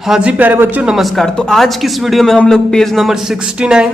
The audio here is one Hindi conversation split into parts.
हाँ जी प्यारे बच्चों नमस्कार। तो आज की इस वीडियो में हम लोग पेज नंबर 69,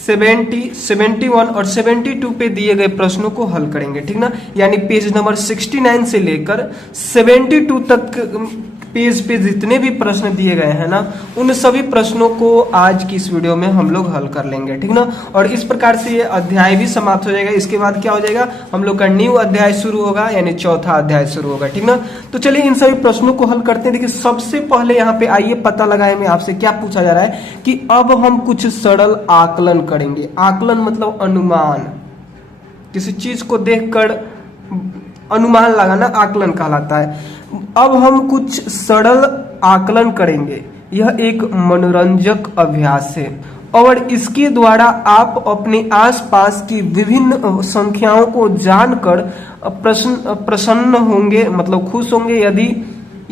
70, 71 और 72 पे दिए गए प्रश्नों को हल करेंगे, ठीक ना। यानी पेज नंबर 69 से लेकर 72 तक पेज पे जितने भी प्रश्न दिए गए हैं ना, उन सभी प्रश्नों को आज की इस वीडियो में हम लोग हल कर लेंगे, ठीक ना। और इस प्रकार से ये अध्याय भी समाप्त हो जाएगा। इसके बाद क्या हो जाएगा, हम लोग का न्यू अध्याय शुरू होगा, यानी चौथा अध्याय शुरू होगा, ठीक ना। तो चलिए इन सभी प्रश्नों को हल करते हैं। देखिए सबसे पहले यहाँ पे आइए पता लगाए में आपसे क्या पूछा जा रहा है कि अब हम कुछ सरल आकलन करेंगे। आकलन मतलब अनुमान, किसी चीज को देखकर अनुमान लगाना आकलन कहलाता है। अब हम कुछ सरल आकलन करेंगे। यह एक मनोरंजक अभ्यास है और इसके द्वारा आप अपने आसपास की विभिन्न संख्याओं को जानकर प्रसन्न होंगे, मतलब खुश होंगे। यदि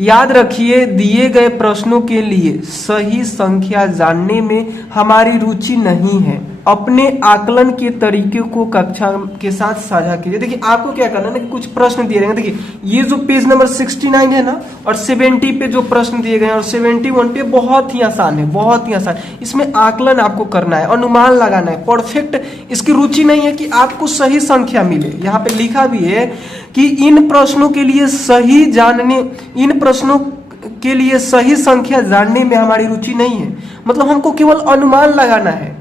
याद रखिए, दिए गए प्रश्नों के लिए सही संख्या जानने में हमारी रुचि नहीं है। अपने आकलन के तरीके को कक्षा के साथ साझा कीजिए। देखिए आपको क्या करना है ना, कुछ प्रश्न दिए रहेंगे। देखिए ये जो पेज नंबर 69 है ना, और 70 पे जो प्रश्न दिए गए हैं और 71 पे बहुत ही आसान है, बहुत ही आसान। इसमें आकलन आपको करना है, अनुमान लगाना है, परफेक्ट। इसकी रुचि नहीं है कि आपको सही संख्या मिले। यहाँ पे लिखा भी है कि इन प्रश्नों के लिए सही जानने, इन प्रश्नों के लिए सही संख्या जानने में हमारी रुचि नहीं है। मतलब हमको केवल अनुमान लगाना है,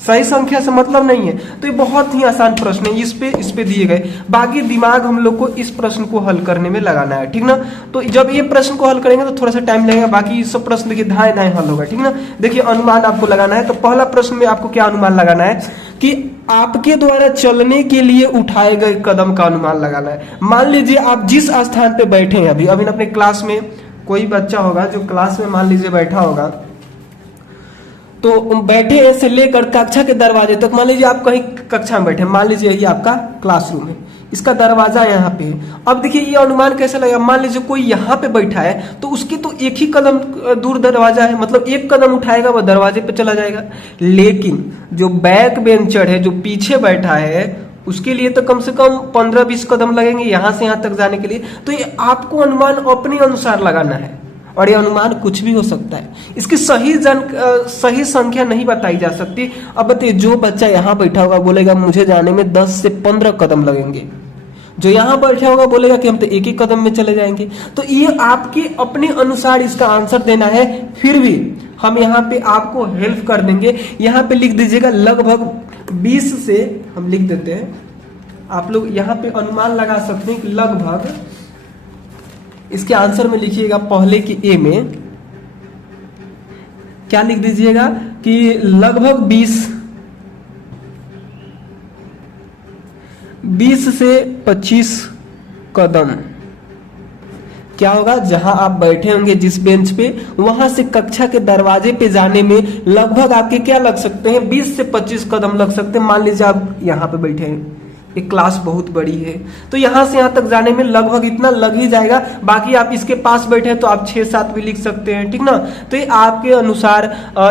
सही संख्या से मतलब नहीं है। तो ये बहुत ही आसान प्रश्न है, इस पे दिए गए। बाकी दिमाग हम लोग को इस प्रश्न को हल करने में लगाना है, ठीक ना। तो जब ये प्रश्न को हल करेंगे तो थोड़ा सा टाइम लगेगा, बाकी सब प्रश्न देखिए दाएं दाएं हल होगा, ठीक ना। देखिए अनुमान आपको लगाना है। तो पहला प्रश्न में आपको क्या अनुमान लगाना है कि आपके द्वारा चलने के लिए उठाए गए कदम का अनुमान लगाना है। मान लीजिए आप जिस स्थान पे बैठे हैं, अभी अपने क्लास में कोई बच्चा होगा जो क्लास में मान लीजिए बैठा होगा, तो बैठे से लेकर कक्षा के दरवाजे तक, मान लीजिए आप कहीं कक्षा में बैठे, मान लीजिए ये आपका क्लासरूम है, इसका दरवाजा यहाँ पे है। अब देखिए ये अनुमान कैसे लगेगा, मान लीजिए कोई यहाँ पे बैठा है तो उसके तो एक ही कदम दूर दरवाजा है, मतलब एक कदम उठाएगा वह दरवाजे पे चला जाएगा। लेकिन जो बैक बेंचर है, जो पीछे बैठा है, उसके लिए तो कम से कम 15-20 कदम लगेंगे यहाँ से यहाँ तक जाने के लिए। तो ये आपको अनुमान अपने अनुसार लगाना है और ये अनुमान कुछ भी हो सकता है। इसकी सही संख्या नहीं बताई जा सकती। अब बताइए जो बच्चा यहाँ बैठा होगा बोलेगा मुझे जाने में 10 से 15 कदम लगेंगे, जो यहाँ बैठा होगा बोलेगा कि हम तो एक ही कदम में चले जाएंगे। तो ये आपके अपने अनुसार इसका आंसर देना है। फिर भी हम यहाँ पे आपको हेल्प कर देंगे। यहाँ पे लिख दीजिएगा लगभग 20 से, हम लिख देते हैं, आप लोग यहाँ पे अनुमान लगा सकते हैं कि लगभग, इसके आंसर में लिखिएगा पहले की ए में क्या लिख दीजिएगा कि लगभग 20 से 25 कदम क्या होगा, जहां आप बैठे होंगे जिस बेंच पे, वहां से कक्षा के दरवाजे पे जाने में लगभग आपके क्या लग सकते हैं, 20 से 25 कदम लग सकते हैं। मान लीजिए आप यहाँ पे बैठे हैं, एक क्लास बहुत बड़ी है, तो यहाँ से यहाँ तक जाने में लगभग इतना लग ही जाएगा। बाकी आप इसके पास बैठे हैं तो आप 6-7 भी लिख सकते हैं, ठीक ना। तो ये आपके अनुसार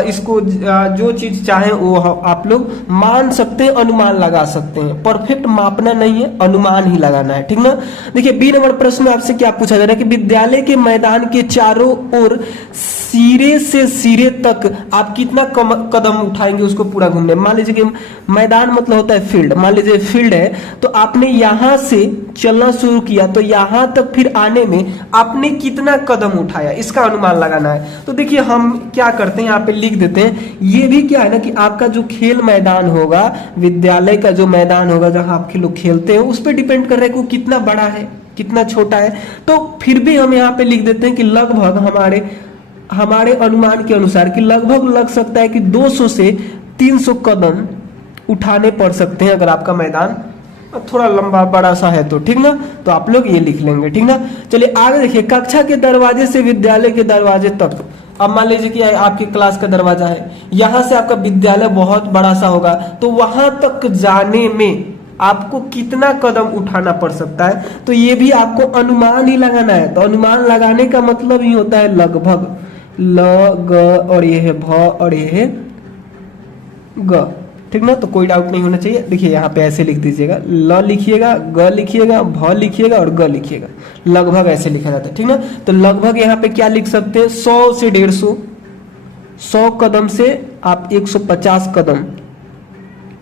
इसको जो चीज चाहे वो आप लोग मान सकते हैं, अनुमान लगा सकते हैं। परफेक्ट मापना नहीं है, अनुमान ही लगाना है, ठीक ना। देखिए बी नंबर प्रश्न में आपसे क्या पूछा जा रहा है कि विद्यालय के मैदान के चारों ओर सिरे से सिरे तक आप कितना कदम उठाएंगे उसको पूरा घूमने। मान लीजिए कि मैदान मतलब होता है फील्ड, मान लीजिए फील्ड है, तो आपने यहां से चलना शुरू किया तो यहां तक फिर आने में आपने कितना कदम उठाया, इसका अनुमान लगाना है। तो देखिए हम क्या करते हैं, यहाँ पे लिख देते हैं। ये भी क्या है ना कि आपका जो खेल मैदान होगा, विद्यालय का जो मैदान होगा जहां आप लोग खेलते हैं, उस पर डिपेंड कर रहा है कि वो कितना बड़ा है कितना छोटा है। तो फिर भी हम यहाँ पे लिख देते हैं कि लगभग हमारे अनुमान के अनुसार कि लगभग लग सकता है कि 200 से 300 कदम उठाने पड़ सकते हैं अगर आपका मैदान थोड़ा लंबा बड़ा सा है तो, ठीक ना। तो आप लोग ये लिख लेंगे, ठीक ना। चलिए आगे देखिए, कक्षा के दरवाजे से विद्यालय के दरवाजे तक। अब मान लीजिए कि आपकी क्लास का दरवाजा है, यहां से आपका विद्यालय बहुत बड़ा सा होगा, तो वहां तक जाने में आपको कितना कदम उठाना पड़ सकता है। तो ये भी आपको अनुमान ही लगाना है। तो अनुमान लगाने का मतलब ही होता है लगभग, ल ग और ये है भ और ये है ग, ठीक ना। तो कोई डाउट नहीं होना चाहिए। देखिए यहाँ पे ऐसे लिख दीजिएगा, ल लिखिएगा, ग लिखिएगा, भ लिखिएगा और ग लिखिएगा, लगभग ऐसे लिखा जाता है, ठीक ना। तो लगभग यहाँ पे क्या लिख सकते हैं, 100 से 150, 100 कदम से आप 150 कदम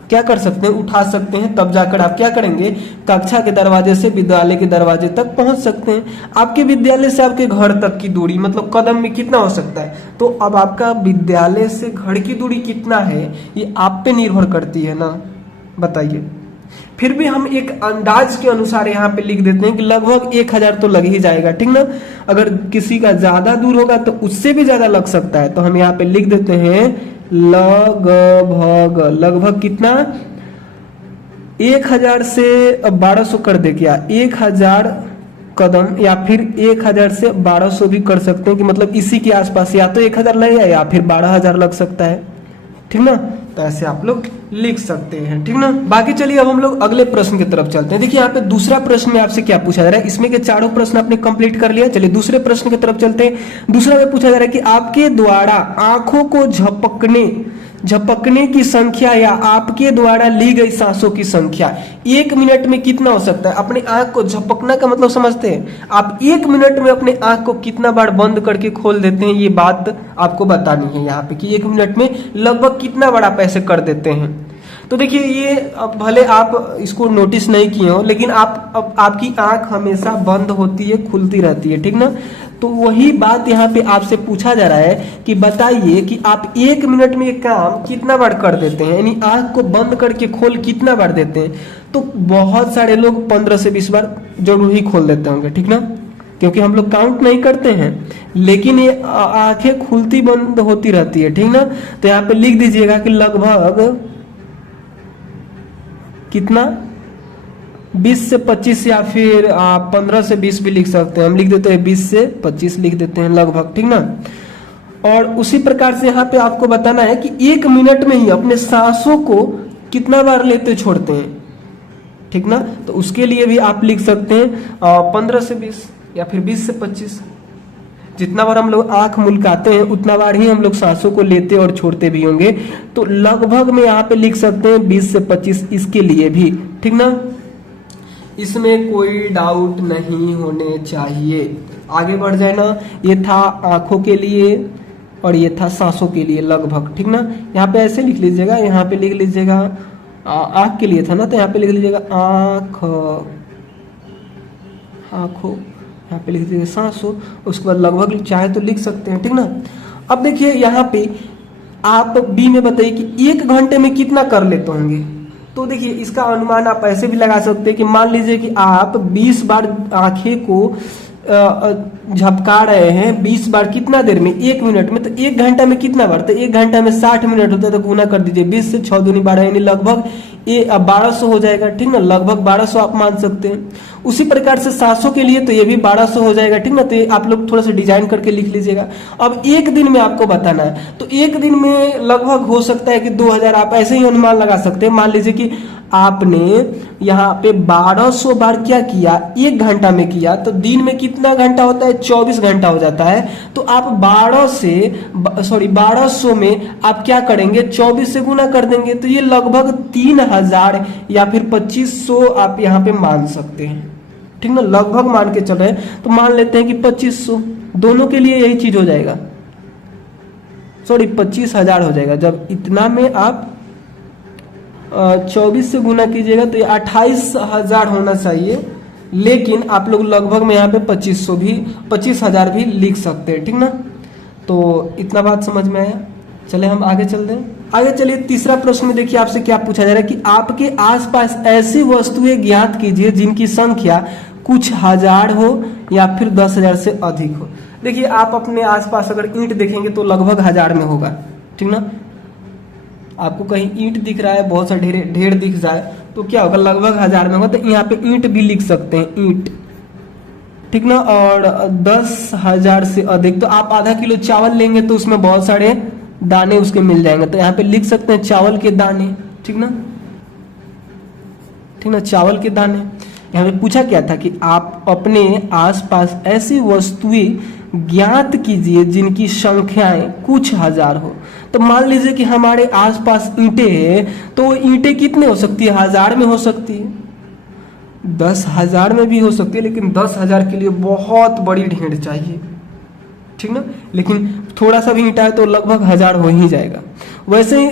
क्या कर सकते हैं, उठा सकते हैं। तब जाकर आप क्या करेंगे, कक्षा के दरवाजे से विद्यालय के दरवाजे तक पहुंच सकते हैं। आपके विद्यालय से आपके घर तक की दूरी मतलब कदम में कितना हो सकता है, तो अब आपका विद्यालय से घर की दूरी कितना है ये आप पे निर्भर करती है ना, बताइए। फिर भी हम एक अंदाज के अनुसार यहाँ पे लिख देते हैं कि लगभग 1000 तो लग ही जाएगा, ठीक ना। अगर किसी का ज्यादा दूर होगा तो उससे भी ज्यादा लग सकता है, तो हम यहाँ पे लिख देते हैं लगभग। लगभग कितना, 1000 से 1200 कर दे क्या, 1000 कदम या फिर 1000 से 1200 भी कर सकते हैं कि मतलब इसी के आसपास, या तो 1000 लगेगा या फिर 12000 लग सकता है, ठीक ना। तो ऐसे आप लोग लिख सकते हैं, ठीक ना। बाकी चलिए अब हम लोग अगले प्रश्न की तरफ चलते हैं। देखिए यहाँ पे दूसरा प्रश्न में आपसे क्या पूछा जा रहा है, इसमें के चारों प्रश्न आपने कंप्लीट कर लिया। चलिए दूसरे प्रश्न की तरफ चलते हैं। दूसरा में पूछा जा रहा है कि आपके द्वारा आंखों को झपकने की संख्या या आपके द्वारा ली गई सांसों की संख्या 1 मिनट में कितना हो सकता है। अपने आंख को झपकना का मतलब समझते हैं, आप 1 मिनट में अपने आंख को कितना बार बंद करके खोल देते हैं, ये बात आपको बतानी है यहाँ पे कि 1 मिनट में लगभग कितना बार आप ऐसे कर देते हैं। तो देखिए ये भले आप इसको नोटिस नहीं किए हो, लेकिन आपकी आंख हमेशा बंद होती है, खुलती रहती है, ठीक ना। तो वही बात यहाँ पे आपसे पूछा जा रहा है कि बताइए कि आप 1 मिनट में ये काम कितना बार कर देते हैं, यानी आंख को बंद करके खोल कितना बार देते हैं। तो बहुत सारे लोग 15 से 20 बार जरूर ही खोल देते होंगे, ठीक ना, क्योंकि हम लोग काउंट नहीं करते हैं, लेकिन ये आंखें खुलती बंद होती रहती है, ठीक ना। तो यहाँ पे लिख दीजिएगा कि लगभग कितना, 20 से 25 या फिर 15 से 20 भी लिख सकते हैं। हम लिख देते हैं 20 से 25 लिख देते हैं लगभग, ठीक ना। और उसी प्रकार से यहाँ पे आपको बताना है कि 1 मिनट में ही अपने सांसों को कितना बार लेते छोड़ते हैं, ठीक ना। तो उसके लिए भी आप लिख सकते हैं 15 से 20 या फिर 20 से 25। जितना बार हम लोग आंख मुलकाते हैं उतना बार ही हम लोग सांसों को लेते और छोड़ते भी होंगे। तो लगभग में यहाँ पे लिख सकते हैं 20 से 25 इसके लिए भी, ठीक ना। इसमें कोई डाउट नहीं होने चाहिए। आगे बढ़ जाए ना, ये था आंखों के लिए और ये था सांसों के लिए लगभग, ठीक ना। यहाँ पे ऐसे लिख लीजिएगा, यहाँ पे लिख लीजिएगा आंख के लिए था ना, तो यहाँ पे लिख लीजिएगा आंखों, यहाँ पे लिख दीजिएगा सांसों, उसके बाद लगभग चाहे तो लिख सकते हैं, ठीक ना। अब देखिए यहाँ पे आप बी में बताइए कि 1 घंटे में कितना कर लेते होंगे। तो देखिए इसका अनुमान आप ऐसे भी लगा सकते हैं कि मान लीजिए कि आप 20 बार आंखें को झपका रहे हैं, 20 बार कितना देर में, 1 मिनट में। तो 1 घंटा में कितना बार, तो 1 घंटा में 60 मिनट होता है, तो गुना कर दीजिए 20 से 6 दूनी 12 यानी लगभग 1200 हो जाएगा, ठीक ना। लगभग 1200 आप मान सकते हैं। उसी प्रकार से सांसों के लिए तो ये भी 1200 हो जाएगा, ठीक ना। तो आप लोग थोड़ा सा डिजाइन करके लिख लीजिएगा। अब 1 दिन में आपको बताना है, तो 1 दिन में लगभग हो सकता है कि 2000, आप ऐसे ही अनुमान लगा सकते हैं। मान लीजिए कि आपने यहाँ पे 1200 बार क्या किया, 1 घंटा में किया, तो दिन में कितना घंटा होता है, 24 घंटा हो जाता है। तो आप 1200 में आप क्या करेंगे, 24 से गुना कर देंगे, तो ये लगभग 3000 या फिर 2500 आप यहाँ पे मान सकते हैं, ठीक ना। लगभग मान के चल रहे हैं, तो मान लेते हैं कि 2500, दोनों के लिए यही चीज हो जाएगा, 25,000 हो जाएगा। जब इतना में आप 24 से गुना कीजिएगा तो ये 28,000 होना चाहिए, लेकिन आप लोग लगभग में यहाँ पे 25,000 भी लिख सकते हैं, ठीक ना। तो इतना बात समझ में आया। चले हम आगे चलते हैं। आगे चलिए तीसरा प्रश्न में देखिए आपसे क्या पूछा जा रहा है कि आपके आसपास ऐसी वस्तुएं ज्ञात कीजिए जिनकी संख्या कुछ हजार हो या फिर 10,000 से अधिक हो। देखिए आप अपने आसपास अगर ईंट देखेंगे तो लगभग 1000 में होगा, ठीक ना। आपको कहीं ईंट दिख रहा है, बहुत सा ढेर दिख जाए तो क्या होगा, लगभग 1000 में होगा। तो यहाँ पे ईंट भी लिख सकते हैं, ईंट, ठीक ना। और 10,000 से अधिक तो आप आधा किलो चावल लेंगे तो उसमें बहुत सारे दाने उसके मिल जाएंगे, तो यहाँ पे लिख सकते हैं चावल के दाने, ठीक ना, ठीक ना, चावल के दाने। यहाँ पे पूछा क्या था कि आप अपने आसपास ऐसी वस्तुएं ज्ञात कीजिए जिनकी संख्याएं कुछ हजार हो। तो मान लीजिए कि हमारे आसपास ईंटें हैं, तो वो ईंटें कितने हो सकती है, 1000 में हो सकती है, 10,000 में भी हो सकती है, लेकिन 10,000 के लिए बहुत बड़ी ढेर चाहिए, ठीक ना। लेकिन थोड़ा सा भी ईंटा है तो लगभग 1000 हो ही जाएगा। वैसे ही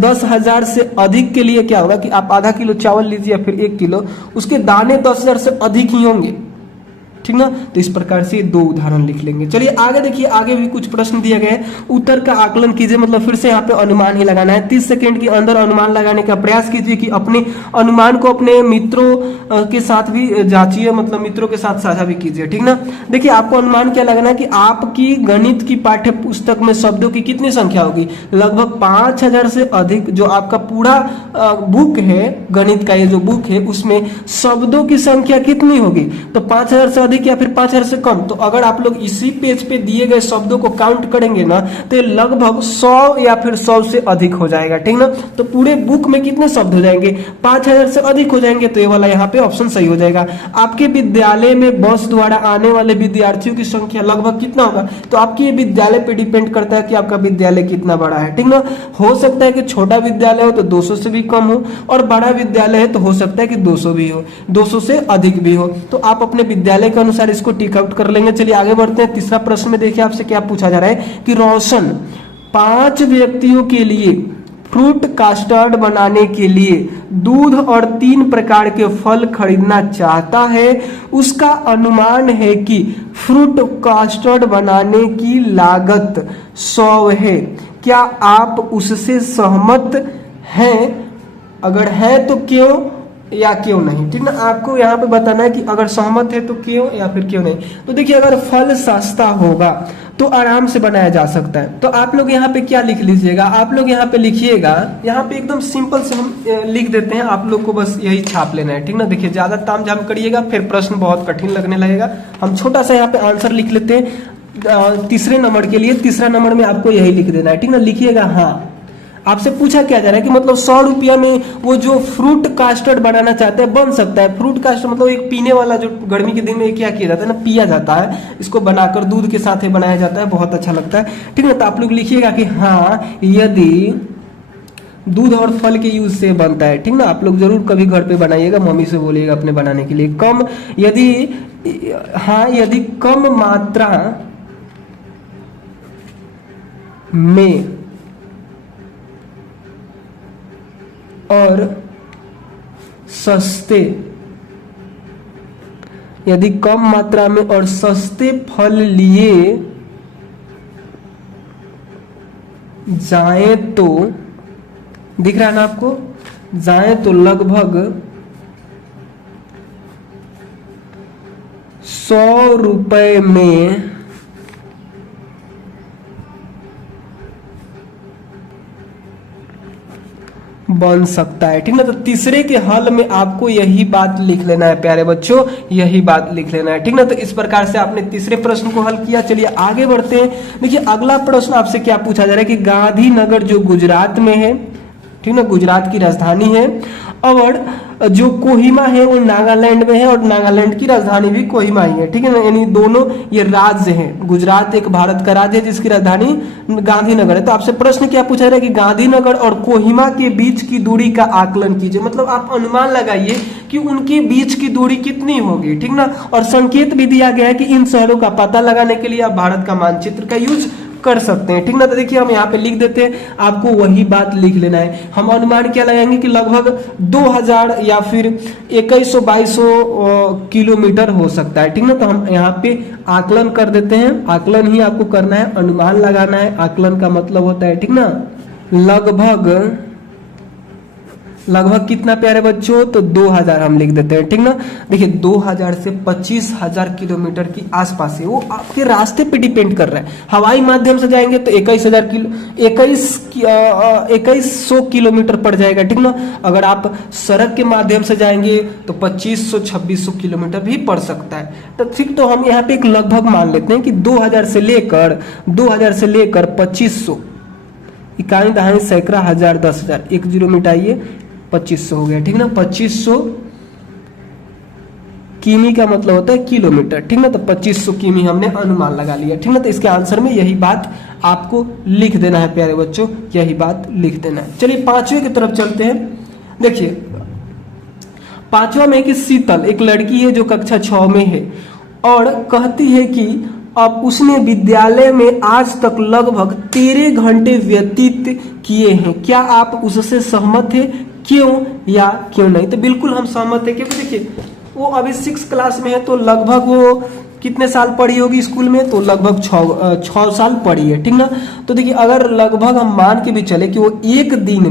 10,000 से अधिक के लिए क्या होगा कि आप आधा किलो चावल लीजिए या फिर 1 किलो, उसके दाने 10,000 से अधिक ही होंगे, ठीक ना। तो इस प्रकार से 2 उदाहरण लिख लेंगे। चलिए आगे देखिए, आगे भी कुछ प्रश्न दिए गए। उत्तर का आकलन कीजिए, मतलब फिर से यहाँ पे अनुमान ही लगाना है। 30 सेकंड के अंदर अनुमान लगाने का प्रयास कीजिए कि अपने अनुमान को अपने मित्रों के साथ भी जांचिए, मतलब मित्रों के साथ साझा भी कीजिए, ठीक ना। देखिए आपको अनुमान क्या लगाना है कि आपकी गणित की पाठ्य पुस्तक में शब्दों की कितनी संख्या होगी, लगभग 5000 से अधिक। जो आपका पूरा बुक है, गणित का ये जो बुक है, उसमें शब्दों की संख्या कितनी होगी, तो 5000 से अधिक या फिर 5000 से कम। तो अगर आप लोग इसी पेज पे दिए गए शब्दों को काउंट करेंगे ना, तो ये लगभग 100 या फिर 100 से अधिक हो जाएगा, ठीक ना। तो पूरे बुक में कितने शब्द हो जाएंगे, 5000 से अधिक हो जाएंगे। तो ये वाला यहाँ पे ऑप्शन सही हो जाएगा। आपके विद्यालय में बस द्वारा आने वाले विद्यार्थियों की संख्या लगभग कितना होगा, तो आपके ये विद्यालय पे डिपेंड करता है कि आपका विद्यालय कितना बड़ा है, ठीक ना। हो सकता है कि छोटा विद्यालय हो तो 200 से भी कम हो, और बड़ा विद्यालय है तो हो सकता है कि 200 भी हो, 200 से अधिक भी हो। तो आप अपने विद्यालय के अनुसार इसको टिक आउट कर लेंगे। चलिए आगे बढ़ते हैं। तीसरा प्रश्न में देखिए आपसे क्या पूछा जा रहा है कि रोशन 5 व्यक्तियों के लिए फ्रूट कास्टर्ड बनाने के लिए दूध और 3 प्रकार के फल खरीदना चाहता है। उसका अनुमान है कि फ्रूट कास्टर्ड बनाने की लागत 100 है। क्या आप उससे सहमत हैं? अगर है तो क्यों या क्यों नहीं, ठीक ना। आपको यहाँ पे बताना है कि अगर सहमत है तो क्यों या फिर क्यों नहीं। तो देखिए अगर फल सस्ता होगा तो आराम से बनाया जा सकता है। तो आप लोग यहाँ पे क्या लिख लीजिएगा, आप लोग यहाँ पे लिखिएगा, यहाँ पे एकदम सिंपल से हम लिख देते हैं, आप लोग को बस यही छाप लेना है, ठीक ना। देखिए ज्यादा तामझाम करिएगा फिर प्रश्न बहुत कठिन लगने लगेगा। हम छोटा सा यहाँ पे आंसर लिख लेते हैं तीसरे नंबर के लिए। तीसरा नंबर में आपको यही लिख देना है, ठीक ना। लिखिएगा हाँ। आपसे पूछा क्या जा रहा है कि मतलब 100 रुपया में वो जो फ्रूट कास्टर्ड बनाना चाहते हैं बन सकता है। फ्रूट कास्टर्ड मतलब एक पीने वाला, जो गर्मी के दिन में क्या किया जाता है ना, पिया जाता है। इसको बनाकर दूध के साथ ही बनाया जाता है, बहुत अच्छा लगता है, ठीक है। तो आप लोग लिखिएगा कि हाँ यदि दूध और फल के यूज से बनता है, ठीक ना। आप लोग जरूर कभी घर पे बनाइएगा, मम्मी से बोलिएगा अपने बनाने के लिए। कम यदि कम मात्रा में और सस्ते, यदि कम मात्रा में और सस्ते फल लिए जाए तो, दिख रहा है ना आपको, जाए तो लगभग 100 रुपए में बन सकता है, ठीक ना। तो तीसरे के हल में आपको यही बात लिख लेना है प्यारे बच्चों, यही बात लिख लेना है, ठीक ना। तो इस प्रकार से आपने तीसरे प्रश्न को हल किया। चलिए आगे बढ़ते हैं। देखिए अगला प्रश्न आपसे क्या पूछा जा रहा है कि गांधीनगर जो गुजरात में है, ठीक ना, गुजरात की राजधानी है, और जो कोहिमा है वो नागालैंड में है, और नागालैंड की राजधानी भी कोहिमा ही है, ठीक है ना। यानी दोनों ये राज्य हैं। गुजरात एक भारत का राज्य है जिसकी राजधानी गांधीनगर है। तो आपसे प्रश्न क्या पूछा जा रहा है कि गांधीनगर और कोहिमा के बीच की दूरी का आकलन कीजिए। मतलब आप अनुमान लगाइए कि उनके बीच की दूरी कितनी होगी, ठीक ना। और संकेत भी दिया गया है कि इन शहरों का पता लगाने के लिए आप भारत का मानचित्र का यूज कर सकते हैं, ठीक ना। तो देखिए हम यहाँ पे लिख देते हैं, आपको वही बात लिख लेना है। हम अनुमान क्या लगाएंगे कि लगभग 2000 या फिर 2100-2200 किलोमीटर हो सकता है, ठीक ना। तो हम यहाँ पे आकलन कर देते हैं। आकलन ही आपको करना है, अनुमान लगाना है। आकलन का मतलब होता है, ठीक ना, लगभग कितना प्यारे बच्चों, तो 2000 हम लिख देते हैं, ठीक ना। देखिए 2000 से 25,000 किलोमीटर की आसपास है, वो आपके रास्ते पे डिपेंड कर रहा है। हवाई माध्यम से जाएंगे तो 2100 किलोमीटर पड़ जाएगा, ठीक ना। अगर आप सड़क के माध्यम से जाएंगे तो 2500-2600 किलोमीटर भी पड़ सकता है। तो ठीक, तो हम यहाँ पे एक लगभग मान लेते हैं कि 2000 से लेकर 2500, इकाई दहाई सैकड़ा हजार 10,000, 10 मिटाइए 2500 हो गया, ठीक ना। 2500 किमी का मतलब होता है किलोमीटर, ठीक ना। तो 2500 किमी हमने अनुमान लगा लिया, ठीक ना। तो इसके आंसर में यही बात आपको लिख देना है प्यारे बच्चों, यही बात लिख देना है। चलिए पांचवें की तरफ चलते हैं। देखिए पांचवा में कि शीतल एक लड़की है जो कक्षा 6 में है और कहती है कि अब उसने विद्यालय में आज तक लगभग 13 घंटे व्यतीत किए हैं। क्या आप उससे सहमत है, क्यों या क्यों नहीं? तो बिल्कुल हम सहमत है, क्योंकि देखिए वो अभी 6 क्लास में है, तो लगभग वो कितने साल पढ़ी होगी स्कूल में? तो लगभग 6 साल पढ़ी है, ठीक ना। तो देखिए अगर लगभग हम मान के भी चले कि वो एक दिन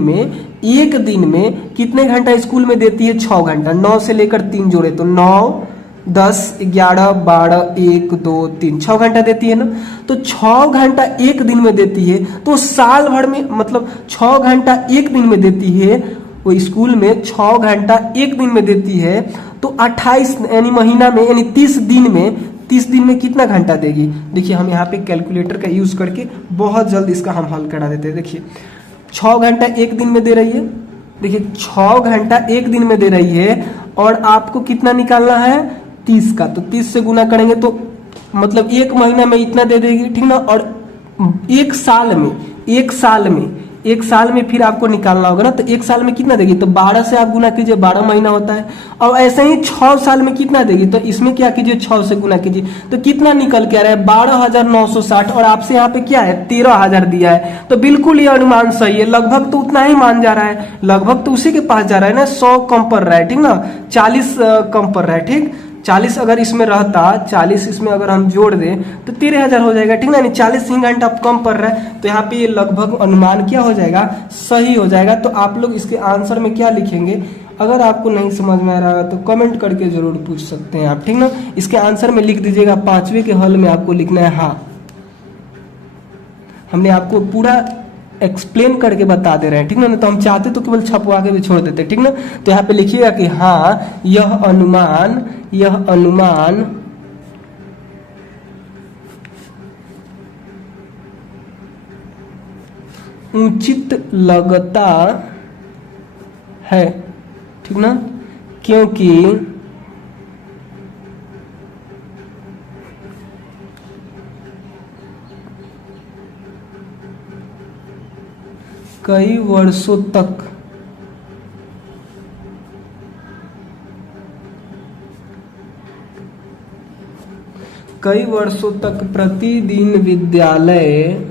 में कितने घंटा स्कूल में देती है? 6 घंटा। 9 से लेकर 3 जोड़े तो 9, 10, 11, 12, 1, 2, 3, 6 घंटा देती है ना। तो 6 घंटा एक दिन में देती है, तो साल भर में मतलब 6 घंटा एक दिन में देती है, वो स्कूल में 6 घंटा एक दिन में देती है, तो 28 यानी महीना में यानी 30 दिन में कितना घंटा देगी? देखिए हम यहाँ पे कैलकुलेटर का यूज करके बहुत जल्द इसका हम हल करा देते हैं। देखिए 6 घंटा एक दिन में दे रही है, देखिए 6 घंटा एक दिन में दे रही है और आपको कितना निकालना है? 30 का। तो 30 से गुना करेंगे तो मतलब एक महीना में इतना दे देगी, ठीक ना। और एक साल में फिर आपको निकालना होगा ना, तो एक साल में कितना देगी? तो 12 से आप गुना कीजिए, 12 महीना होता है। और ऐसे ही 6 साल में कितना देगी? तो इसमें क्या कीजिए? 6 से गुना कीजिए, तो कितना निकल के आ रहा है? 12,960। और आपसे यहाँ पे क्या है? 13,000 दिया है, तो बिल्कुल ये अनुमान सही है। लगभग तो उतना ही मान जा रहा है, लगभग तो उसी के पास जा रहा है ना। 100 कम पड़ रहा है, ठीक ना, 40 कम पड़ रहा है, ठीक। 40 अगर इसमें रहता, 40 इसमें अगर हम जोड़ दें तो 13,000 हो जाएगा, ठीक ना। यानी 40 ही घंटा कम पड़ रहा है, तो यहाँ पे ये लगभग अनुमान क्या हो जाएगा? सही हो जाएगा। तो आप लोग इसके आंसर में क्या लिखेंगे? अगर आपको नहीं समझ में आ रहा है तो कमेंट करके जरूर पूछ सकते हैं आप, ठीक ना। इसके आंसर में लिख दीजिएगा, पांचवे के हल में आपको लिखना है हाँ। हमने आपको पूरा एक्सप्लेन करके बता दे रहे हैं, ठीक ना। तो हम चाहते तो केवल छपवा के भी छोड़ देते, ठीक ना। तो यहाँ पे लिखिएगा कि हाँ यह अनुमान उचित लगता है, ठीक ना, क्योंकि कई वर्षों तक प्रतिदिन विद्यालय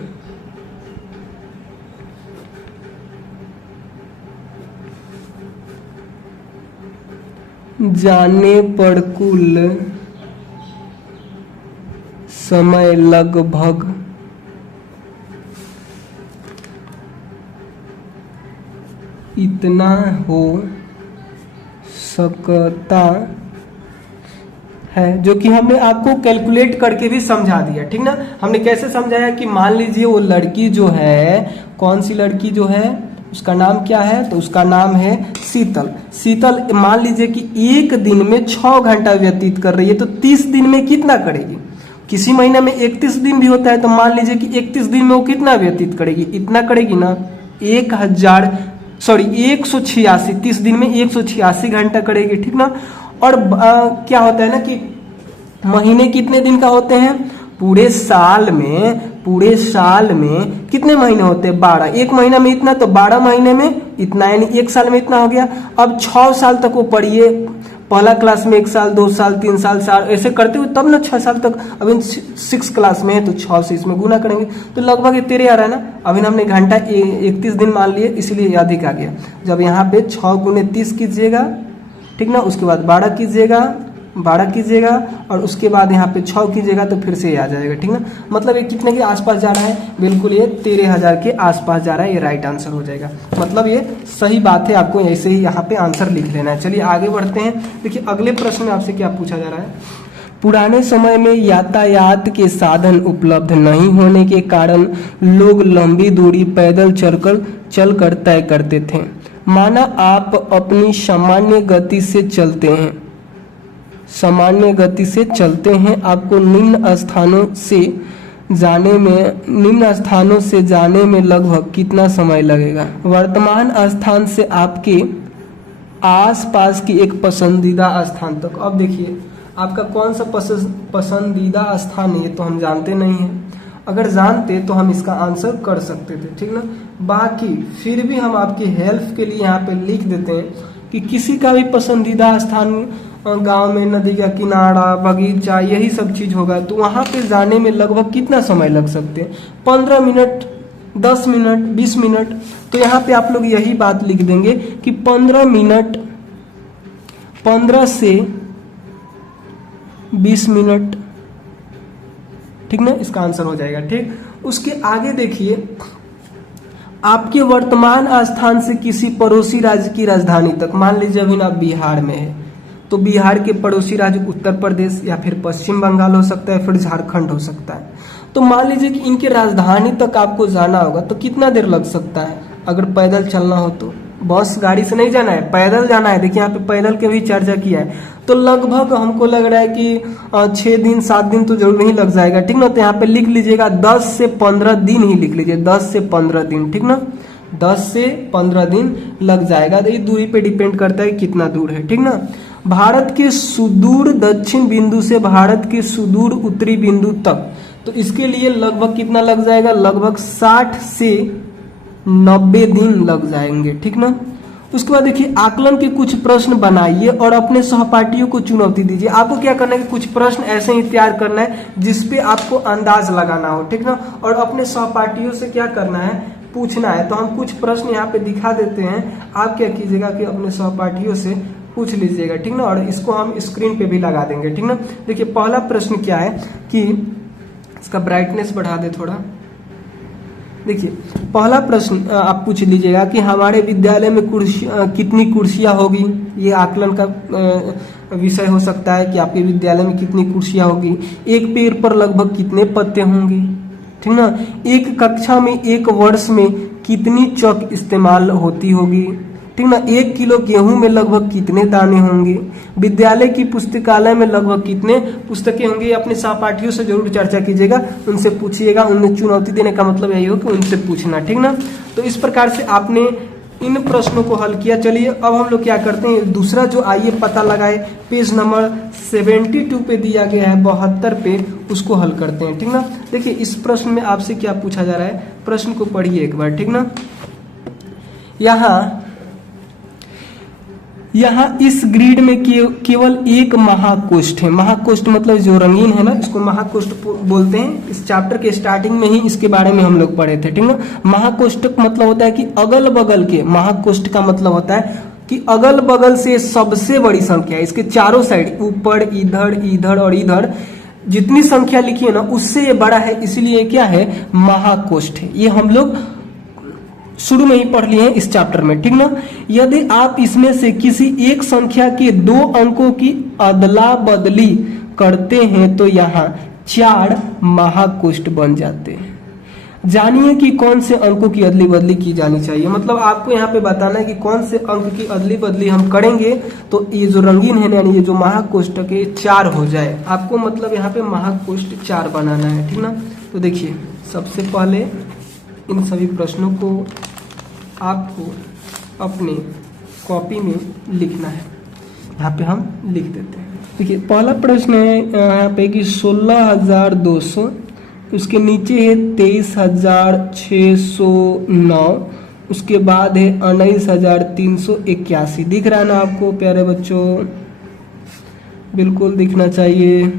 जाने पर कुल समय लगभग इतना हो सकता है, जो कि हमने आपको कैलकुलेट करके भी समझा दिया, ठीक ना। हमने कैसे समझाया कि मान लीजिए वो लड़की जो है, कौन सी लड़की जो है, उसका नाम क्या है? तो उसका नाम है शीतल। मान लीजिए कि एक दिन में 6 घंटा व्यतीत कर रही है, तो 30 दिन में कितना करेगी? किसी महीने में 31 दिन भी होता है, तो मान लीजिए कि 31 दिन में वो कितना व्यतीत करेगी? इतना करेगी ना, 186, 30 दिन में 186 घंटा करेगी, ठीक ना। और क्या होता है ना कि महीने कितने दिन का होते हैं? पूरे साल में कितने महीने होते हैं? 12। एक महीना में इतना, तो 12 महीने में इतना, यानी एक साल में इतना हो गया। अब 6 साल तक वो पढ़िए, पहला क्लास में 1 साल, 2 साल, 3 साल, ऐसे करते हुए तब ना 6 साल तक। अभी 6 क्लास में है, तो 6 से इसमें गुना करेंगे तो लगभग ये 13 आ रहा है ना। अभी हमने घंटा 31 दिन मान लिए, इसलिए अधिक आ गया। जब यहाँ पे 6 गुने 30 कीजिएगा, ठीक ना, उसके बाद 12 कीजिएगा और उसके बाद यहाँ पे 6 कीजिएगा, तो फिर से ये आ जाएगा, ठीक ना। मतलब ये कितने के आसपास जा रहा है? बिल्कुल ये 13,000 के आसपास जा रहा है, ये राइट आंसर हो जाएगा। मतलब ये सही बात है, आपको ऐसे ही यहाँ पे आंसर लिख लेना है। चलिए आगे बढ़ते हैं। देखिए अगले प्रश्न में आपसे क्या पूछा जा रहा है? पुराने समय में यातायात के साधन उपलब्ध नहीं होने के कारण लोग लंबी दूरी पैदल चलकर तय करते थे। माना आप अपनी सामान्य गति से चलते हैं, आपको निम्न स्थानों से जाने में लगभग कितना समय लगेगा? वर्तमान स्थान से आपके आसपास की एक पसंदीदा स्थान तक। अब देखिए आपका कौन सा पसंदीदा स्थान है ये तो हम जानते नहीं हैं। अगर जानते तो हम इसका आंसर कर सकते थे, ठीक ना। बाकी फिर भी हम आपकी हेल्प के लिए यहाँ पे लिख देते हैं कि किसी का भी पसंदीदा स्थान गांव में नदी का किनारा, बगीचा, यही सब चीज होगा, तो वहां पे जाने में लगभग कितना समय लग सकते हैं? 15 मिनट, 10 मिनट, 20 मिनट। तो यहाँ पे आप लोग यही बात लिख देंगे कि 15 मिनट, 15 से 20 मिनट, ठीक ना, इसका आंसर हो जाएगा। ठीक, उसके आगे देखिए, आपके वर्तमान स्थान से किसी पड़ोसी राज्य की राजधानी तक, मान लीजिए अभी आप बिहार में है, तो बिहार के पड़ोसी राज्य उत्तर प्रदेश या फिर पश्चिम बंगाल हो सकता है, फिर झारखंड हो सकता है। तो मान लीजिए कि इनके राजधानी तक आपको जाना होगा, तो कितना देर लग सकता है? अगर पैदल चलना हो तो, बस गाड़ी से नहीं जाना है, पैदल जाना है। देखिए यहाँ पे पैदल के भी चर्चा किया है, तो लगभग हमको लग रहा है कि 6 दिन 7 दिन तो जरूर नहीं लग जाएगा, ठीक ना। तो यहाँ पे लिख लीजिएगा 10 से 15 दिन ही लिख लीजिए, 10 से 15 दिन, ठीक ना, 10 से 15 दिन लग जाएगा। तो ये दूरी पे डिपेंड करता है कितना दूर है, ठीक ना। भारत के सुदूर दक्षिण बिंदु से भारत के सुदूर उत्तरी बिंदु तक, तो इसके लिए लगभग कितना लग जाएगा? लगभग 60 से 90 दिन लग जाएंगे, ठीक ना। उसके बाद देखिए, आकलन के कुछ प्रश्न बनाइए और अपने सहपाठियों को चुनौती दीजिए। आपको क्या करना है कि कुछ प्रश्न ऐसे ही तैयार करना है जिसपे आपको अंदाज लगाना हो, ठीक ना, और अपने सहपाठियों से क्या करना है? पूछना है। तो हम कुछ प्रश्न यहाँ पे दिखा देते हैं, आप क्या कीजिएगा कि अपने सहपाठियों से पूछ लीजिएगा, ठीक ना, और इसको हम स्क्रीन पे भी लगा देंगे, ठीक ना। देखिए पहला प्रश्न क्या है कि इसका ब्राइटनेस बढ़ा दे थोड़ा। देखिए पहला प्रश्न आप पूछ लीजिएगा कि हमारे विद्यालय में कितनी कुर्सियां होगी। ये आकलन का विषय हो सकता है कि आपके विद्यालय में कितनी कुर्सियां होगी। एक पेड़ पर लगभग कितने पत्ते होंगे, ठीक ना। एक कक्षा में, एक वर्ष में कितनी चॉक इस्तेमाल होती होगी, ठीक ना। 1 किलो गेहूं में लगभग कितने दाने होंगे। विद्यालय की पुस्तकालय में लगभग कितने पुस्तकें होंगी। अपने सहपाठियों से जरूर चर्चा कीजिएगा, उनसे पूछिएगा। उन्हें चुनौती देने का मतलब यही हो कि उनसे पूछना, ठीक ना। तो इस प्रकार से आपने इन प्रश्नों को हल किया। चलिए अब हम लोग क्या करते हैं, दूसरा जो आइए पता लगाए, पेज नंबर 72 पे दिया गया है, 72 पे, उसको हल करते हैं, ठीक ना। देखिए इस प्रश्न में आपसे क्या पूछा जा रहा है, प्रश्न को पढ़िए एक बार, ठीक ना। यहाँ इस ग्रिड में केवल एक महाकोष्ठ है। महाकोष्ठ मतलब जो रंगीन है ना, इसको महाकोष्ठ बोलते हैं। इस चैप्टर के स्टार्टिंग में ही इसके बारे में हम लोग पढ़े थे, ठीक ना। महाकोष्ठ का मतलब होता है कि अगल बगल के, महाकोष्ठ का मतलब होता है कि अगल बगल से सबसे बड़ी संख्या, इसके चारों साइड, ऊपर, इधर, इधर और इधर जितनी संख्या लिखी है ना, उससे ये बड़ा है, इसलिए क्या है? महाकोष्ठ है। ये हम लोग शुरू में ही पढ़ लिए हैं इस चैप्टर में, ठीक ना। यदि आप इसमें से किसी एक संख्या के 2 अंकों की अदला बदली करते हैं तो यहाँ 4 महाकोष्ठ बन जाते हैं। जानिए कि कौन से अंकों की अदली बदली की जानी चाहिए। मतलब आपको यहाँ पे बताना है कि कौन से अंक की अदली बदली हम करेंगे तो ये जो रंगीन है, यानी ये जो महाकोष्ठक है 4 हो जाए। आपको मतलब यहाँ पे महाकोष्ठ 4 बनाना है, ठीक ना। तो देखिए सबसे पहले इन सभी प्रश्नों को आपको अपने कॉपी में लिखना है। यहाँ पे हम लिख देते हैं। देखिए पहला प्रश्न है यहाँ पे कि 16,200, उसके नीचे है 23,609, उसके बाद है 19,381। दिख रहा है ना आपको प्यारे बच्चों? बिल्कुल दिखना चाहिए।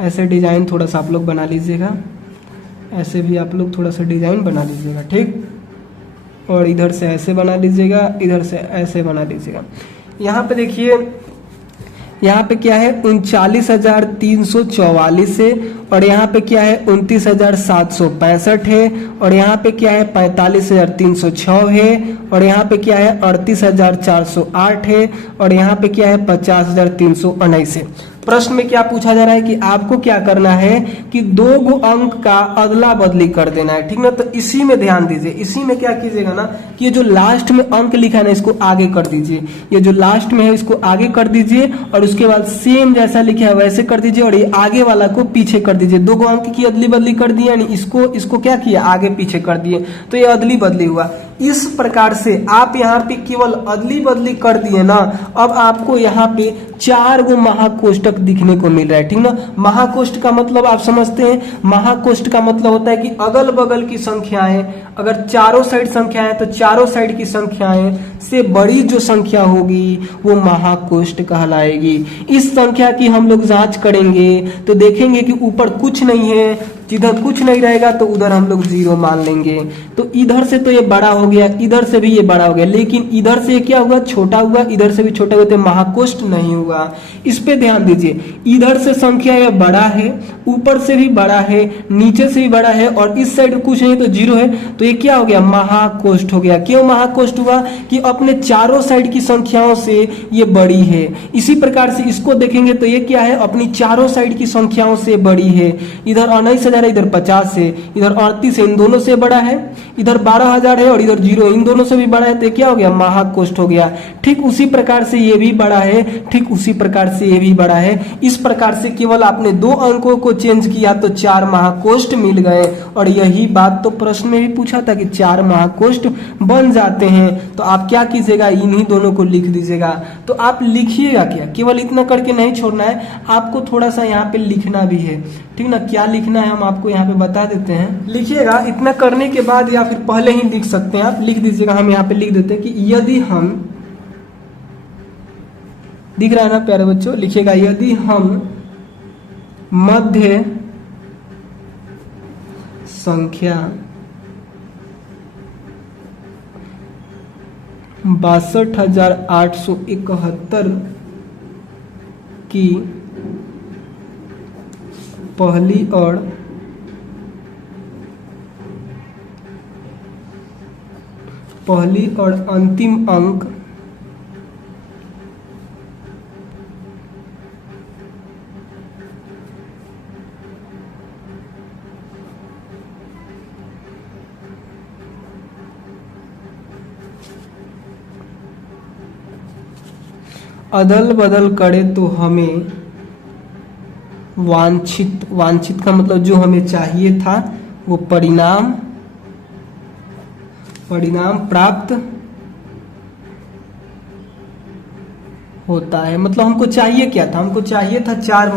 ऐसे डिजाइन थोड़ा सा आप लोग बना लीजिएगा, ऐसे भी आप लोग थोड़ा सा डिजाइन बना लीजिएगा, ठीक। और इधर से ऐसे बना लीजिएगा, इधर से ऐसे बना लीजिएगा। यहाँ पे देखिए, यहाँ पे क्या है 39,344 है, और यहाँ पे क्या है 29,765 है, और यहाँ पे क्या है 45,306 है, और यहाँ पे क्या है 38,408 है, और यहाँ पे क्या है 50,319 है। प्रश्न में क्या पूछा जा रहा है कि आपको क्या करना है कि 2 अंक का अदला बदली कर देना है, ठीक ना। तो इसी में ध्यान दीजिए, इसी में क्या कीजिएगा ना कि ये जो लास्ट में अंक लिखा है ना, इसको आगे कर दीजिए। ये जो लास्ट में है इसको आगे कर दीजिए, और उसके बाद सेम जैसा लिखा है वैसे कर दीजिए, और ये आगे वाला को पीछे कर दीजिए। 2 अंक की अदली बदली कर दी, यानी इसको क्या किया, आगे पीछे कर दिए, तो ये अदली बदली हुआ। इस प्रकार से आप यहाँ पे केवल अदली बदली कर दिए ना, अब आपको यहाँ पे 4 गो महाकोष्ठक दिखने को मिल रहा है, ठीक ना। महाकोष्ठ का मतलब आप समझते हैं, महाकोष्ठ का मतलब होता है कि अगल बगल की संख्याएं, अगर चारों साइड संख्याएं तो चारों साइड की संख्याएं से बड़ी जो संख्या होगी वो महाकोष्ठ कहलाएगी। इस संख्या की हम लोग जांच करेंगे तो देखेंगे कि ऊपर कुछ नहीं है, जिधर कुछ नहीं रहेगा तो उधर हम लोग 0 मान लेंगे। तो इधर से तो ये बड़ा हो गया, इधर से भी ये बड़ा हो गया, लेकिन इधर से क्या हुआ, छोटा हुआ, इधर से भी छोटा हुआ, तो महाकोष्ठ नहीं हुआ। इस पे ध्यान दीजिए, इधर से संख्या ये बड़ा है, ऊपर से भी बड़ा है, नीचे से भी बड़ा है, और इस साइड कुछ नहीं तो 0 है, तो ये क्या हो गया, महाकोष्ठ हो गया। क्यों महाकोष्ठ हुआ कि अपने चारों साइड की संख्याओं से ये बड़ी है। इसी प्रकार से इसको देखेंगे तो ये क्या है, अपनी चारों साइड की संख्याओं से बड़ी है। इधर 19,000 है, इधर 50 है, इधर 38 है, इन दोनों से बड़ा है, इधर 12,000 है और इधर 0, इन दोनों से भी बड़ा है, तो क्या हो गया, महाकोष्ठ हो गया। ठीक उसी प्रकार से ये भी बड़ा है, ठीक उसी प्रकार से ये भी बड़ा है। इस प्रकार से केवल आपने 2 अंकों को चेंज किया तो 4 महाकोष्ठ मिल गए, और यही बात तो प्रश्न में भी पूछा था कि 4 महाकोष्ठ बन जाते हैं। तो आप क्या कीजिएगा, इन्हीं दोनों को लिख दीजिएगा। तो आप लिखिएगा क्या, केवल इतना करके नहीं छोड़ना है, आपको थोड़ा सा यहाँ पे लिखना भी है, ठीक ना। क्या लिखना है हम आपको यहाँ पे बता देते हैं, लिखिएगा। इतना करने के बाद या फिर पहले ही लिख सकते हैं, आप लिख दीजिएगा। हम यहाँ पे लिख देते हैं कि यदि हम, दिख रहा है ना प्यारे बच्चों, लिखिएगा, यदि हम मध्य संख्या 62,871 की पहली और अंतिम अंक अदल बदल करे तो हमें वांछित का मतलब जो हमें चाहिए था वो परिणाम प्राप्त होता है। मतलब हमको चाहिए क्या था, हमको चाहिए था 4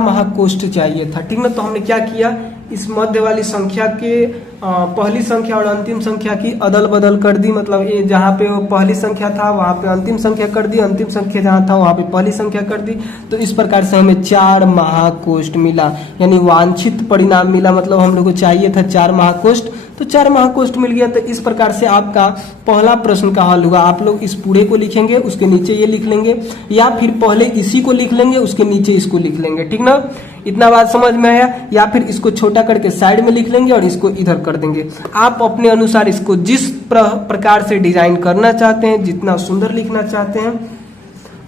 महाकोष्ठ चाहिए था, ठीक ना। तो हमने क्या किया, इस मध्य वाली संख्या के पहली संख्या और अंतिम संख्या की अदल बदल कर दी। मतलब ये जहाँ पे वो पहली संख्या था वहाँ पे अंतिम संख्या कर दी, अंतिम संख्या जहाँ था वहाँ पे पहली संख्या कर दी। तो इस प्रकार से हमें 4 महाकोष्ठ मिला, यानी वांछित परिणाम मिला। मतलब हम लोग को चाहिए था 4 महाकोष्ठ, तो 4 महाकोष्ठ मिल गया। तो इस प्रकार से आपका पहला प्रश्न का हल होगा। आप लोग इस पूरे को लिखेंगे, उसके नीचे ये लिख लेंगे, या फिर पहले इसी को लिख लेंगे, उसके नीचे इसको लिख लेंगे, ठीक ना। इतना बात समझ में आया। या फिर इसको छोटा करके साइड में लिख लेंगे और इसको इधर कर देंगे। आप अपने अनुसार इसको जिस प्रकार से डिजाइन करना चाहते हैं, जितना सुंदर लिखना चाहते हैं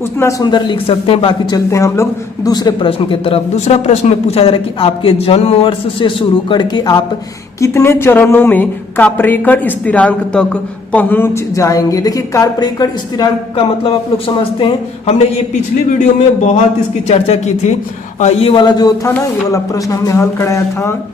उतना सुंदर लिख सकते हैं। बाकी चलते हैं हम लोग दूसरे प्रश्न की तरफ। दूसरा प्रश्न में पूछा जा रहा है कि आपके जन्म वर्ष से शुरू करके आप कितने चरणों में कापरेकड़ स्थिरांक तक पहुंच जाएंगे। देखिए, कापरेकड़ स्थिरांक का मतलब आप लोग समझते हैं, हमने ये पिछली वीडियो में बहुत इसकी चर्चा की थी। ये वाला जो था ना, ये वाला प्रश्न हमने हल कराया था।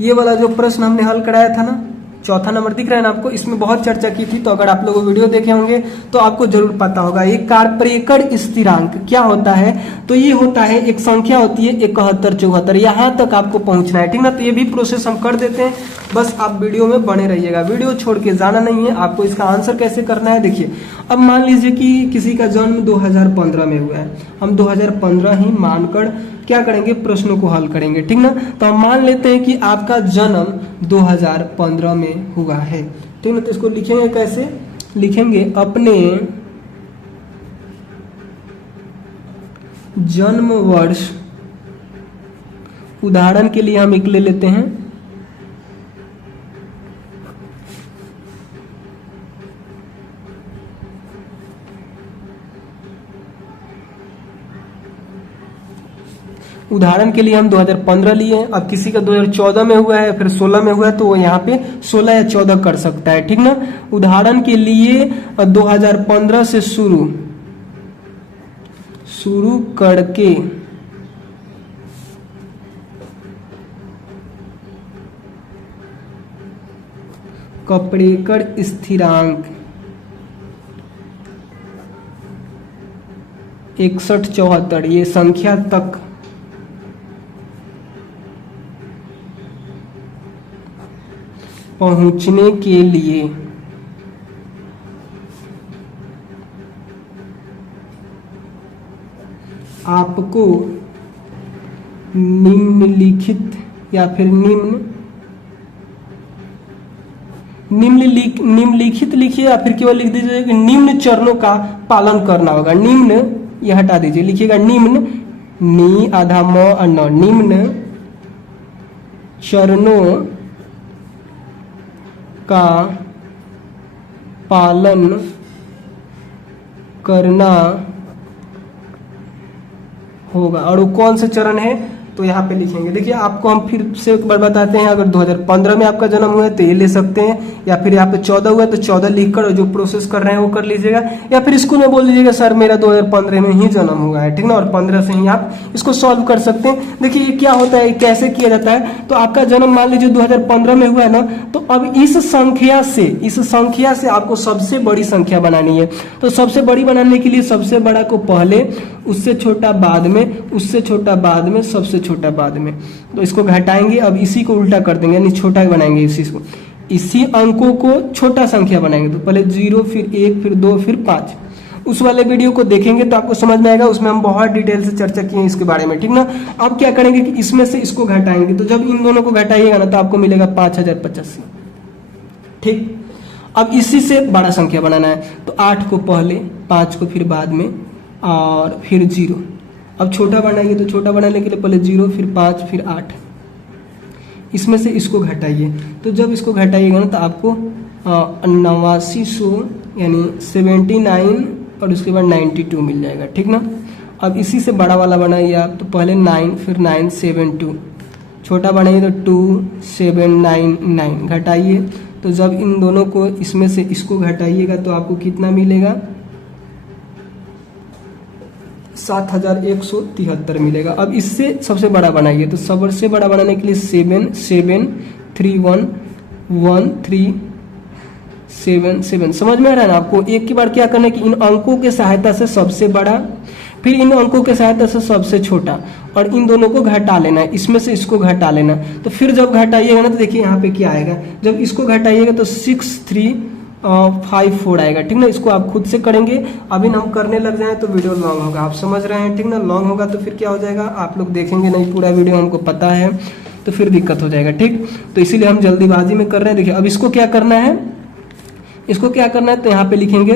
ये वाला जो प्रश्न हमने हल कराया था ना, चौथा नंबर दिख रहा है ना आपको, इसमें बहुत चर्चा की थी। तो अगर आप लोग वीडियो देखे होंगे तो आपको जरूर पता होगा। ये कापरेकड़ स्थिरांक क्या होता है, तो ये होता है, एक संख्या होती है 71, 74, यहाँ तक आपको पहुंचना है, ठीक ना। तो ये भी प्रोसेस हम कर देते हैं, बस आप वीडियो में बने रहिएगा, वीडियो छोड़ के जाना नहीं है। आपको इसका आंसर कैसे करना है, देखिए। अब मान लीजिए कि किसी का जन्म 2015 में हुआ है, हम 2015 ही मानकर क्या करेंगे, प्रश्नों को हल करेंगे, ठीक ना। तो हम मान लेते हैं कि आपका जन्म 2015 में हुआ है, ठीक ना। तो इसको लिखेंगे कैसे, लिखेंगे अपने जन्म वर्ष, उदाहरण के लिए हम एक ले लेते हैं, उदाहरण के लिए हम 2015 लिए। अब किसी का 2014 में हुआ है, फिर 16 में हुआ है, तो वो यहाँ पे 16 या 14 कर सकता है, ठीक ना। उदाहरण के लिए 2015 से शुरू करके कपड़ेकर स्थिरांक 6174 ये संख्या तक पहुंचने के लिए आपको निम्नलिखित या फिर निम्नलिखित लिखिए या फिर केवल लिख दीजिए कि निम्न चरणों का पालन करना होगा। निम्न ये हटा दीजिए, लिखिएगा निम्न नी आधा म न निम्न चरणों का पालन करना होगा। और वो कौन से चरण है तो यहाँ पे लिखेंगे। देखिए आपको हम फिर से एक बार बताते हैं, अगर 2015 में आपका जन्म हुआ है तो ये ले सकते हैं, या फिर यहाँ पे 14 हुआ है तो 14 लिखकर जो प्रोसेस कर रहे हैं वो कर लीजिएगा, या फिर स्कूल में बोल दीजिएगा सर मेरा 2015 में ही जन्म हुआ है, ठीक ना, और 15 से ही आप इसको सॉल्व कर सकते हैं। देखिए ये क्या होता है, कैसे किया जाता है, तो आपका जन्म मान लीजिए 2015 में हुआ है ना, तो अब इस संख्या से आपको सबसे बड़ी संख्या बनानी है। तो सबसे बड़ी बनाने के लिए सबसे बड़ा को पहले, उससे छोटा बाद में, उससे छोटा बाद में, सबसे छोटा बाद में, तो इसको घटाएंगे। अब इसी को उल्टा कर देंगे, यानी छोटा बनाएंगे इसी अंकों को छोटा संख्या बनाएंगे। तो पहले 0 फिर 1 फिर 2 फिर 5। उस वाले वीडियो को देखेंगे तो आपको समझ में आएगा, उसमें हम बहुत डिटेल से चर्चा किए हैं इसके बारे में, ठीक ना। अब क्या करेंगे कि इसमें से इसको घटाएंगे, तो जब इन दोनों को घटाइएगा ना तो आपको मिलेगा 5085, ठीक। अब इसी से बड़ा संख्या बनाना है, तो 8 को पहले, 5 को फिर बाद में और फिर 0। अब छोटा बनाइए, तो छोटा बनाने के लिए पहले 0 फिर 5 फिर 8, इसमें से इसको घटाइए। तो जब इसको घटाइएगा ना तो आपको 8900 यानी 79 और उसके बाद 92 मिल जाएगा, ठीक ना। अब इसी से बड़ा वाला बनाइए आप, तो पहले 9 फिर 972, छोटा बनाइए तो 2799, घटाइए। तो जब इन दोनों को इसमें से इसको घटाइएगा तो आपको कितना मिलेगा, 7173 मिलेगा। अब इससे सबसे बड़ा बनाइए, तो सबसे बड़ा बनाने के लिए 77311377, समझ में आ रहा है ना आपको। एक की बार क्या करना है कि इन अंकों के सहायता से सबसे बड़ा, फिर इन अंकों के सहायता से सबसे छोटा, और इन दोनों को घटा लेना है, इसमें से इसको घटा लेना। तो फिर जब घटाइएगा ना तो देखिए यहाँ पे क्या आएगा, जब इसको घटाइएगा तो 6354 आएगा, ठीक ना। इसको आप खुद से करेंगे, अभी हम करने लग जाए तो वीडियो लॉन्ग होगा, आप समझ रहे हैं, ठीक ना। लॉन्ग होगा तो फिर क्या हो जाएगा, आप लोग देखेंगे नहीं पूरा वीडियो, हमको पता है, तो फिर दिक्कत हो जाएगा, ठीक। तो इसीलिए हम जल्दीबाजी में कर रहे हैं। देखिए अब इसको क्या करना है, तो यहाँ पे लिखेंगे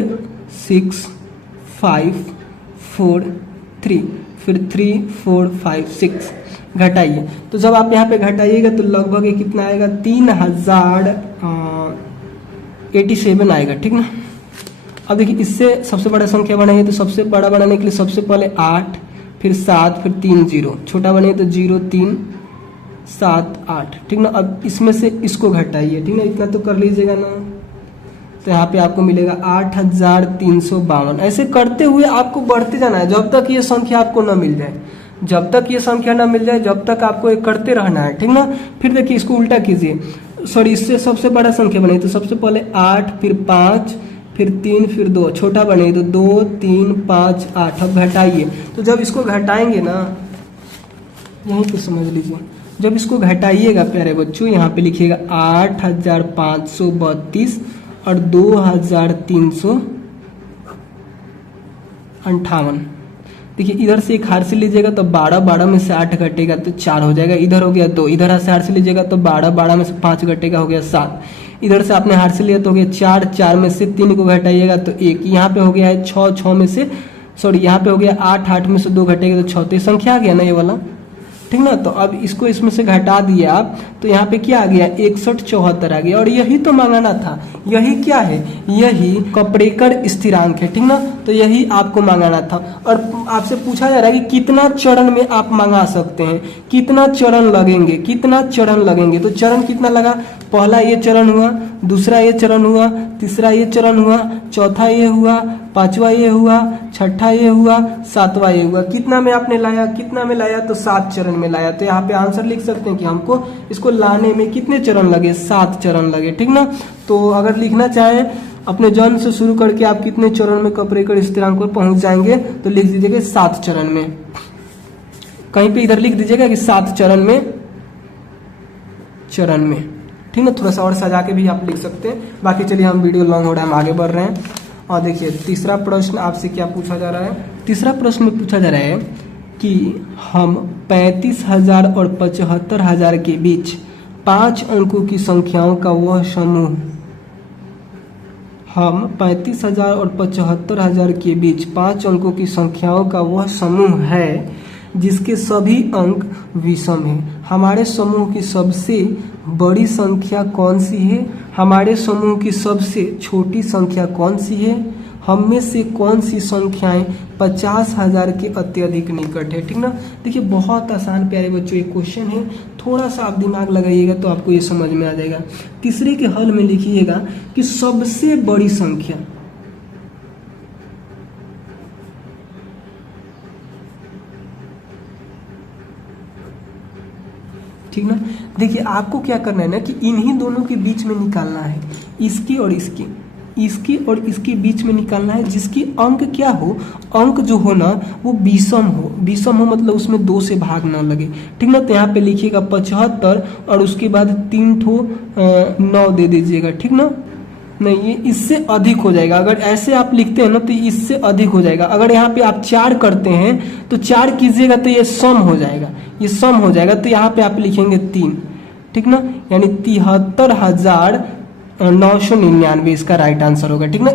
6543 फिर 3456, घटाइए। तो जब आप यहाँ पे घटाइएगा तो लगभग ये कितना आएगा, 3087 आएगा, ठीक ना। अब देखिए इससे सबसे बड़ा संख्या बनाइए, तो सबसे बड़ा बनाने के लिए सबसे पहले 8 फिर 7 फिर 3 0, छोटा बनाइए तो 0 3 7 8, ठीक ना। अब इसमें से इसको घटाइए, ठीक ना, इतना तो कर लीजिएगा ना। तो यहाँ पे आपको मिलेगा 8352। ऐसे करते हुए आपको बढ़ते जाना है जब तक ये संख्या आपको न मिल जाए, जब तक ये संख्या न मिल जाए जब तक आपको ये करते रहना है, ठीक ना। फिर देखिए इसको उल्टा कीजिए, सॉरी इससे सबसे बड़ा संख्या बनाइए, तो सबसे पहले 8 फिर 5 फिर 3 फिर 2, छोटा बनाइए तो 2 3 5 8। अब घटाइए, तो जब इसको घटाएंगे ना, यहीं पे समझ लीजिए, जब इसको घटाइएगा प्यारे बच्चों, यहाँ पे लिखिएगा 8532 और 2358। देखिए इधर से एक हार से लीजिएगा तो 12 में से 8 घटेगा तो 4 हो जाएगा, इधर हो गया 2, इधर से हार से लीजिएगा तो 12 में से 5 घटेगा हो गया 7, इधर से आपने हार से लिया तो हो गया 4 में से 3 को घटाइएगा तो 1, यहाँ पे हो गया है 6 में से, सॉरी यहाँ पे हो गया 8 में से 2 घटेगा तो 6, तो ये संख्या आ गया ना ये वाला, ठीक ना। तो अब इसको इसमें से घटा दिए आप, तो यहाँ पे क्या आ गया, 6174 आ गया। और यही तो मांगाना था, यही क्या है, यही कपड़ेकर स्थिरांक है, ठीक ना। तो यही आपको मांगाना था। और आपसे पूछा जा रहा है कि कितना चरण में आप मंगा सकते हैं, कितना चरण लगेंगे, तो चरण कितना लगा, पहला ये चरण हुआ, दूसरा ये चरण हुआ, तीसरा ये चरण हुआ, चौथा ये हुआ, पांचवा ये हुआ, छठा ये हुआ, सातवां ये हुआ। कितना में आपने लाया, तो 7 चरण में लाया। तो यहाँ पे आंसर लिख सकते हैं कि हमको इसको लाने में कितने चरण लगे, 7 चरण लगे, ठीक ना। तो अगर लिखना चाहे अपने जन्म से शुरू करके आप कितने चरण में कपरेकर स्थिरांक पर पहुंच जाएंगे, तो लिख दीजिएगा 7 चरण में। कहीं पे इधर लिख दीजिएगा कि 7 चरण में, ठीक ना। थोड़ा सा और सजा के भी आप लिख सकते हैं। बाकी चलिए, हम वीडियो लॉन्ग हो रहा है, हम आगे बढ़ रहे हैं। और देखिए तीसरा प्रश्न आपसे क्या पूछा जा रहा है। तीसरा प्रश्न में पूछा जा रहा है कि हम 35,000 और 75,000 के बीच 5 अंकों की संख्याओं का वह समूह, हम 35,000 और 75,000 के बीच 5 अंकों की संख्याओं का वह समूह है जिसके सभी अंक विषम हैं। हमारे समूह की सबसे बड़ी संख्या कौन सी है, हमारे समूह की सबसे छोटी संख्या कौन सी है, हम में से कौन सी संख्याएं 50,000 के अत्यधिक निकट है, ठीक ना। देखिए बहुत आसान प्यारे बच्चों ये क्वेश्चन है, थोड़ा सा आप दिमाग लगाइएगा तो आपको ये समझ में आ जाएगा। तीसरे के हल में लिखिएगा कि सबसे बड़ी संख्या, ठीक ना। देखिए आपको क्या करना है ना कि इन्हीं दोनों के बीच में निकालना है, इसके और इसके, इसके और इसके बीच में निकालना है, जिसकी अंक क्या हो, अंक जो हो ना वो विषम हो। विषम हो मतलब उसमें 2 से भाग ना लगे, ठीक ना। तो यहाँ पे लिखिएगा 75 और उसके बाद 3 ठो 9 दे दीजिएगा, ठीक ना। नहीं, ये इससे अधिक हो जाएगा। अगर ऐसे आप लिखते हैं ना तो इससे अधिक हो जाएगा। अगर यहाँ पे आप 4 करते हैं तो 4 कीजिएगा तो ये सम हो जाएगा, ये सम हो जाएगा। तो यहाँ पे आप लिखेंगे 3, ठीक ना, यानी 73,999 इसका राइट आंसर होगा, ठीक ना।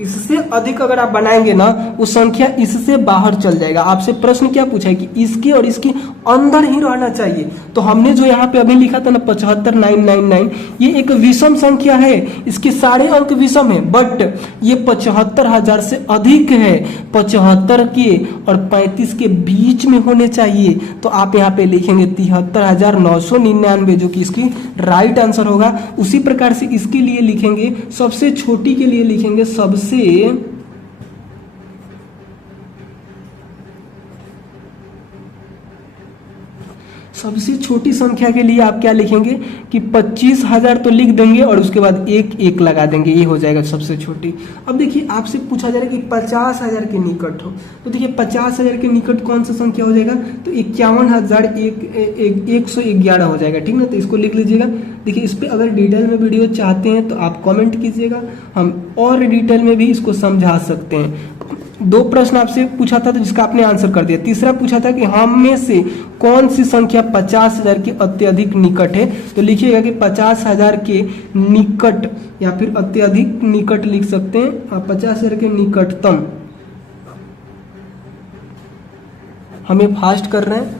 इससे अधिक अगर आप बनाएंगे ना वो संख्या इससे बाहर चल जाएगा। आपसे प्रश्न क्या पूछा है कि इसके और इसके अंदर ही रहना चाहिए। तो हमने जो यहाँ पे अभी लिखा था ना 75,999, ये एक विषम संख्या है, इसके सारे अंक विषम है, बट ये 75,000 से अधिक है। 75 के और 35 के बीच में होने चाहिए। तो आप यहाँ पे लिखेंगे 73,999 जो कि इसकी राइट आंसर होगा। उसी प्रकार से इसके लिए लिखेंगे, सबसे छोटी के लिए लिखेंगे सबसे छोटी संख्या के लिए आप क्या लिखेंगे कि 25,000 तो लिख देंगे और उसके बाद 1 लगा देंगे, ये हो जाएगा सबसे छोटी। अब देखिए आपसे पूछा जा रहा है कि 50,000 के निकट हो, तो देखिए 50,000 के निकट कौन सा संख्या हो जाएगा, तो 51,111 हो जाएगा, ठीक ना। तो इसको लिख लीजिएगा। देखिए इस पर अगर डिटेल में वीडियो चाहते हैं तो आप कमेंट कीजिएगा, हम और डिटेल में भी इसको समझा सकते हैं। 2 प्रश्न आपसे पूछा था तो जिसका आपने आंसर कर दिया। तीसरा पूछा था कि हम में से कौन सी संख्या 50,000 के अत्यधिक निकट है, तो लिखिएगा कि 50,000 के निकट या फिर अत्यधिक निकट लिख सकते हैं। 50,000 के निकटतम, हमें फास्ट कर रहे हैं,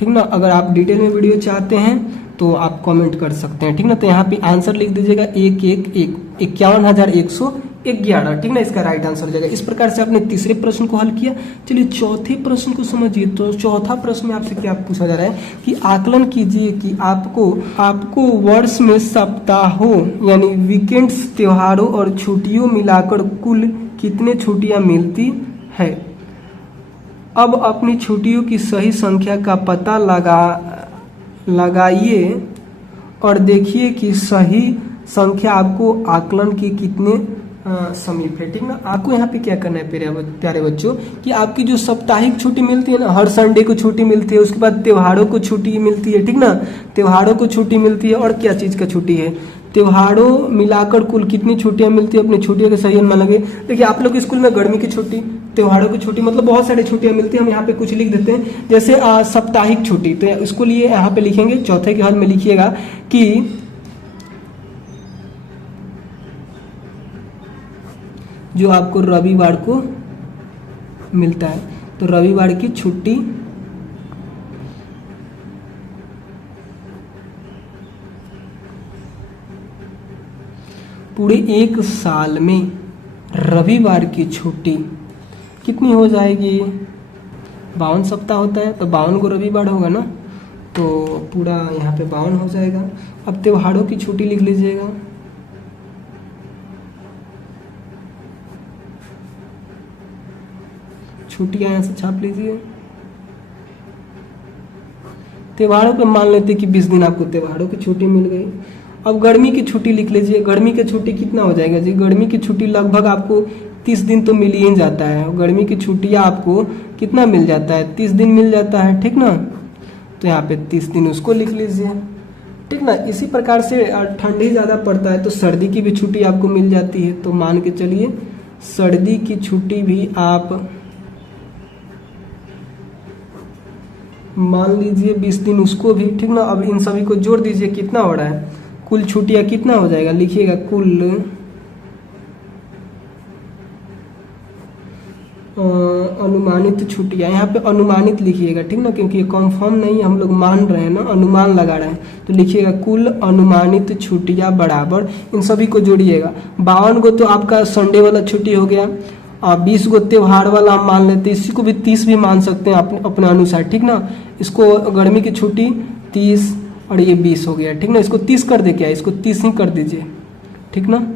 ठीक ना। अगर आप डिटेल में वीडियो चाहते हैं तो आप कमेंट कर सकते हैं, ठीक ना। तो यहाँ पे आंसर लिख दीजिएगा 51,111, ठीक ना, इसका राइट आंसर हो जाएगा। इस प्रकार से आपने तीसरे प्रश्न को हल किया। चलिए चौथे प्रश्न को समझिए। तो चौथा प्रश्न में आपसे क्या पूछा जा रहा है कि आकलन कीजिए कि आपको वर्ष में सप्ताहों यानी वीकेंड्स, त्योहारों और छुट्टियों मिलाकर कुल कितने छुट्टियां मिलती है। अब अपनी छुट्टियों की सही संख्या का पता लगाइए और देखिए कि सही संख्या आपको आकलन के कितने समीप है, ठीक ना। आपको यहाँ पे क्या करना है प्यारे बच्चों कि आपकी जो साप्ताहिक छुट्टी मिलती है ना, हर संडे को छुट्टी मिलती है, उसके बाद त्योहारों को छुट्टी मिलती है, ठीक ना। त्योहारों को छुट्टी मिलती है और क्या चीज़ का छुट्टी है, त्योहारों मिलाकर कुल कितनी छुट्टियां मिलती है, अपनी छुट्टियों के सही अनुमान लगे। देखिए आप लोग स्कूल में गर्मी की छुट्टी, त्योहारों की छुट्टी, मतलब बहुत सारी छुट्टियां मिलती है। हम यहाँ पे कुछ लिख देते हैं, जैसे साप्ताहिक छुट्टी, तो इसको लिए यहाँ पे लिखेंगे, चौथे के हल में लिखिएगा कि जो आपको रविवार को मिलता है, तो रविवार की छुट्टी पूरे 1 साल में रविवार की छुट्टी कितनी हो जाएगी, 52 सप्ताह होता है तो 52 को रविवार होगा ना, तो पूरा यहाँ पे 52 हो जाएगा। अब त्योहारों की छुट्टी लिख लीजिएगा, छुट्टियाँ यहाँ से छाप लीजिए, त्योहारों पे मान लेते कि 20 दिन आपको त्योहारों की छुट्टी मिल गई। अब गर्मी की छुट्टी लिख लीजिए, गर्मी की छुट्टी कितना हो जाएगा जी, गर्मी की छुट्टी लगभग आपको 30 दिन तो मिल ही जाता है। गर्मी की छुट्टियाँ आपको कितना मिल जाता है, 30 दिन मिल जाता है, ठीक ना। तो यहाँ पे 30 दिन उसको लिख लीजिए, ठीक ना। इसी प्रकार से ठंडी ज़्यादा पड़ता है तो सर्दी की भी छुट्टी आपको मिल जाती है। तो मान के चलिए सर्दी की छुट्टी भी आप मान लीजिए 20 दिन उसको भी, ठीक ना। अब इन सभी को जोड़ दीजिए, कितना हो रहा है, कुल छुट्टियाँ कितना हो जाएगा, लिखिएगा कुल अनुमानित छुट्टियाँ, यहाँ पे अनुमानित लिखिएगा, ठीक ना, क्योंकि ये कंफर्म नहीं हम लोग मान रहे हैं ना, अनुमान लगा रहे हैं। तो लिखिएगा कुल अनुमानित छुट्टियाँ बराबर, इन सभी को जोड़िएगा। 52 को तो आपका संडे वाला छुट्टी हो गया, 20 को त्योहार वाला हम मान लेते हैं, इसी को भी 30 भी मान सकते हैं अपने अनुसार, ठीक ना। इसको गर्मी की छुट्टी 30 और ये 20 हो गया, ठीक ना। इसको 30 कर दे, क्या इसको 30 ही कर दीजिए, ठीक ना।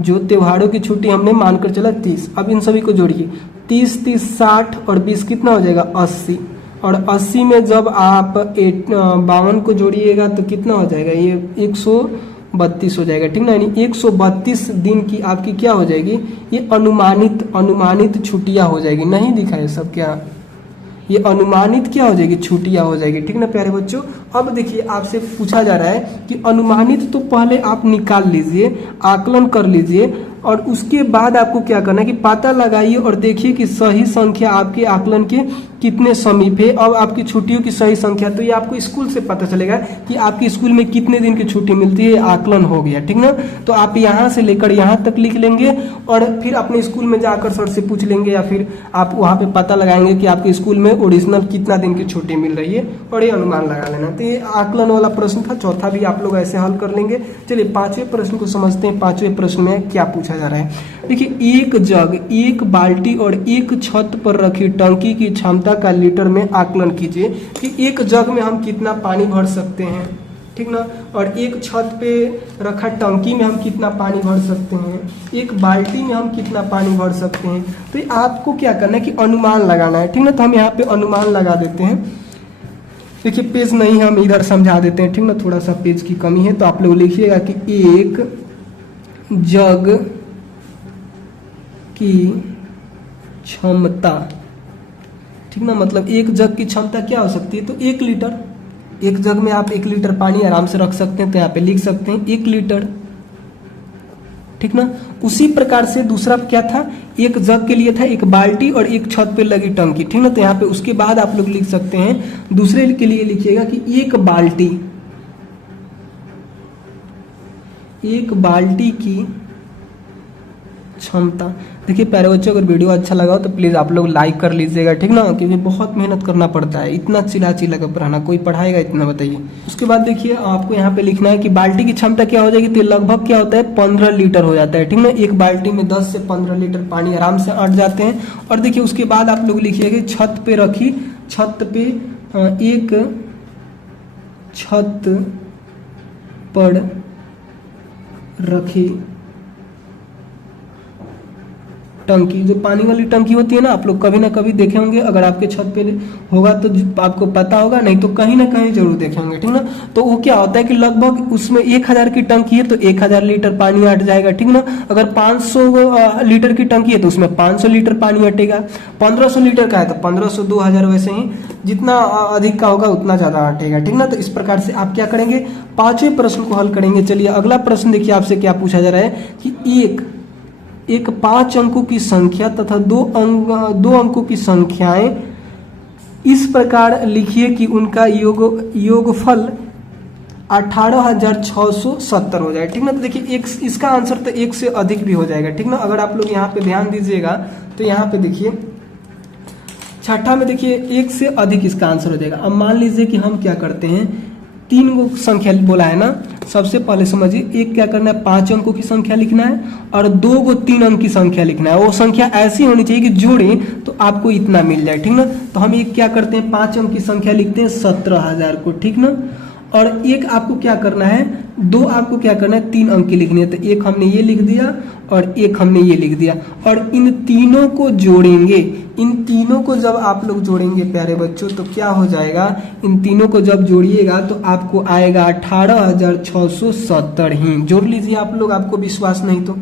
जो त्योहारों की छुट्टी हमने मानकर चला 30। अब इन सभी को जोड़िए, 30 30 60 और 20 कितना हो जाएगा 80। और 80 में जब आप 52 को जोड़िएगा तो कितना हो जाएगा, ये 132 हो जाएगा, ठीक ना। यानी 132 दिन की आपकी क्या हो जाएगी, ये अनुमानित छुट्टियां हो जाएगी। नहीं दिखा है सब क्या, ये अनुमानित क्या हो जाएगी, छुट्टियां हो जाएगी, ठीक ना प्यारे बच्चों। अब देखिए आपसे पूछा जा रहा है कि अनुमानित तो पहले आप निकाल लीजिए, आकलन कर लीजिए, और उसके बाद आपको क्या करना है कि पता लगाइए और देखिए कि सही संख्या आपके आकलन के कितने समीप है। अब आपकी छुट्टियों की सही संख्या, तो ये आपको स्कूल से पता चलेगा कि आपके स्कूल में कितने दिन की छुट्टी मिलती है, आकलन हो गया, ठीक ना। तो आप यहाँ से लेकर यहाँ तक लिख लेंगे और फिर अपने स्कूल में जाकर सर से पूछ लेंगे, या फिर आप वहाँ पे पता लगाएंगे कि आपके स्कूल में ओरिजिनल कितना दिन की छुट्टी मिल रही है, और ये अनुमान लगा लेना। तो ये आकलन वाला प्रश्न था, चौथा भी आप लोग ऐसे हल कर लेंगे। चलिए 5वें प्रश्न को समझते हैं। 5वें प्रश्न में क्या पूछा जा रहा है, देखिए एक जग, एक बाल्टी और एक छत पर रखी टंकी की क्षमता का लीटर में आकलन कीजिए कि एक जग में हम कितना पानी भर सकते हैं, ठीक ना। और एक छत पे रखा टंकी में हम कितना पानी भर सकते हैं, एक बाल्टी में हम कितना पानी भर सकते हैं। तो आपको क्या करना है कि अनुमान लगाना है, ठीक ना। तो हम यहाँ पे अनुमान लगा देते हैं। देखिए पेज नहीं, हम इधर समझा देते हैं, ठीक ना, थोड़ा सा पेज की कमी है। तो आप लोग लिखिएगा कि एक जग की क्षमता, ठीक ना, मतलब एक जग की क्षमता क्या हो सकती है, तो 1 लीटर। एक जग में आप 1 लीटर पानी आराम से रख सकते हैं, तो यहाँ पे लिख सकते हैं 1 लीटर, ठीक ना। उसी प्रकार से दूसरा क्या था, एक जग के लिए था एक बाल्टी और एक छत पे लगी टंकी, ठीक ना। तो यहाँ पे उसके बाद आप लोग लिख सकते हैं, दूसरे के लिए लिखिएगा कि एक बाल्टी की क्षमता। देखिए प्यारे बच्चों, अगर वीडियो अच्छा लगा हो तो प्लीज़ आप लोग लाइक कर लीजिएगा, ठीक ना, क्योंकि बहुत मेहनत करना पड़ता है, इतना चिल्ला कर पढ़ाना कोई पढ़ाएगा इतना, बताइए। उसके बाद देखिए आपको यहाँ पे लिखना है कि बाल्टी की क्षमता क्या हो जाएगी, तो लगभग क्या होता है 15 लीटर हो जाता है, ठीक ना। एक बाल्टी में 10 से 15 लीटर पानी आराम से अट जाते हैं। और देखिए उसके बाद आप लोग लिखिएगा छत पे रखी, छत पे एक छत पर रखी टंकी, जो पानी वाली टंकी होती है ना, आप लोग कभी ना कभी देखे होंगे, अगर आपके छत पे होगा तो आपको पता होगा, नहीं तो कहीं ना कहीं जरूर देखे होंगे, ठीक ना। तो वो क्या होता है कि लगभग उसमें 1000 की टंकी है तो 1000 लीटर पानी अट जाएगा, ठीक ना। अगर 500 लीटर की टंकी है तो उसमें 500 लीटर पानी अटेगा। 1500 लीटर का है तो 1500 2000, वैसे ही जितना अधिक का होगा उतना ज्यादा अटेगा, ठीक ना। तो इस प्रकार से आप क्या करेंगे, 5वें प्रश्न को हल करेंगे। चलिए अगला प्रश्न देखिए आपसे क्या पूछा जा रहा है कि एक 5 अंकों की संख्या तथा 2 अंकों की संख्याएं इस प्रकार लिखिए कि उनका योगफल 18,670 हो जाए, ठीक ना। तो देखिए एक इसका आंसर तो 1 से अधिक भी हो जाएगा, ठीक ना। अगर आप लोग यहाँ पे ध्यान दीजिएगा तो यहाँ पे देखिए छठा में देखिए 1 से अधिक इसका आंसर हो जाएगा। अब मान लीजिए कि हम क्या करते हैं, 3 गो संख्या बोला है ना, सबसे पहले समझिए एक क्या करना है, 5 अंकों की संख्या लिखना है और 2 गो 3 अंक की संख्या लिखना है। वो संख्या ऐसी होनी चाहिए कि जोड़ें तो आपको इतना मिल जाए, ठीक ना। तो हम एक क्या करते हैं, 5 अंक की संख्या लिखते हैं 17,000 को, ठीक ना। और एक आपको क्या करना है, दो आपको क्या करना है, 3 अंक की लिखनी है। तो एक हमने ये लिख दिया और एक हमने ये लिख दिया, और इन तीनों को जोड़ेंगे। इन तीनों को जब आप लोग जोड़ेंगे प्यारे बच्चों तो क्या हो जाएगा, इन तीनों को जब जोड़िएगा तो आपको आएगा 18,670 ही। जोड़ लीजिए आप लोग, आपको विश्वास नहीं तो,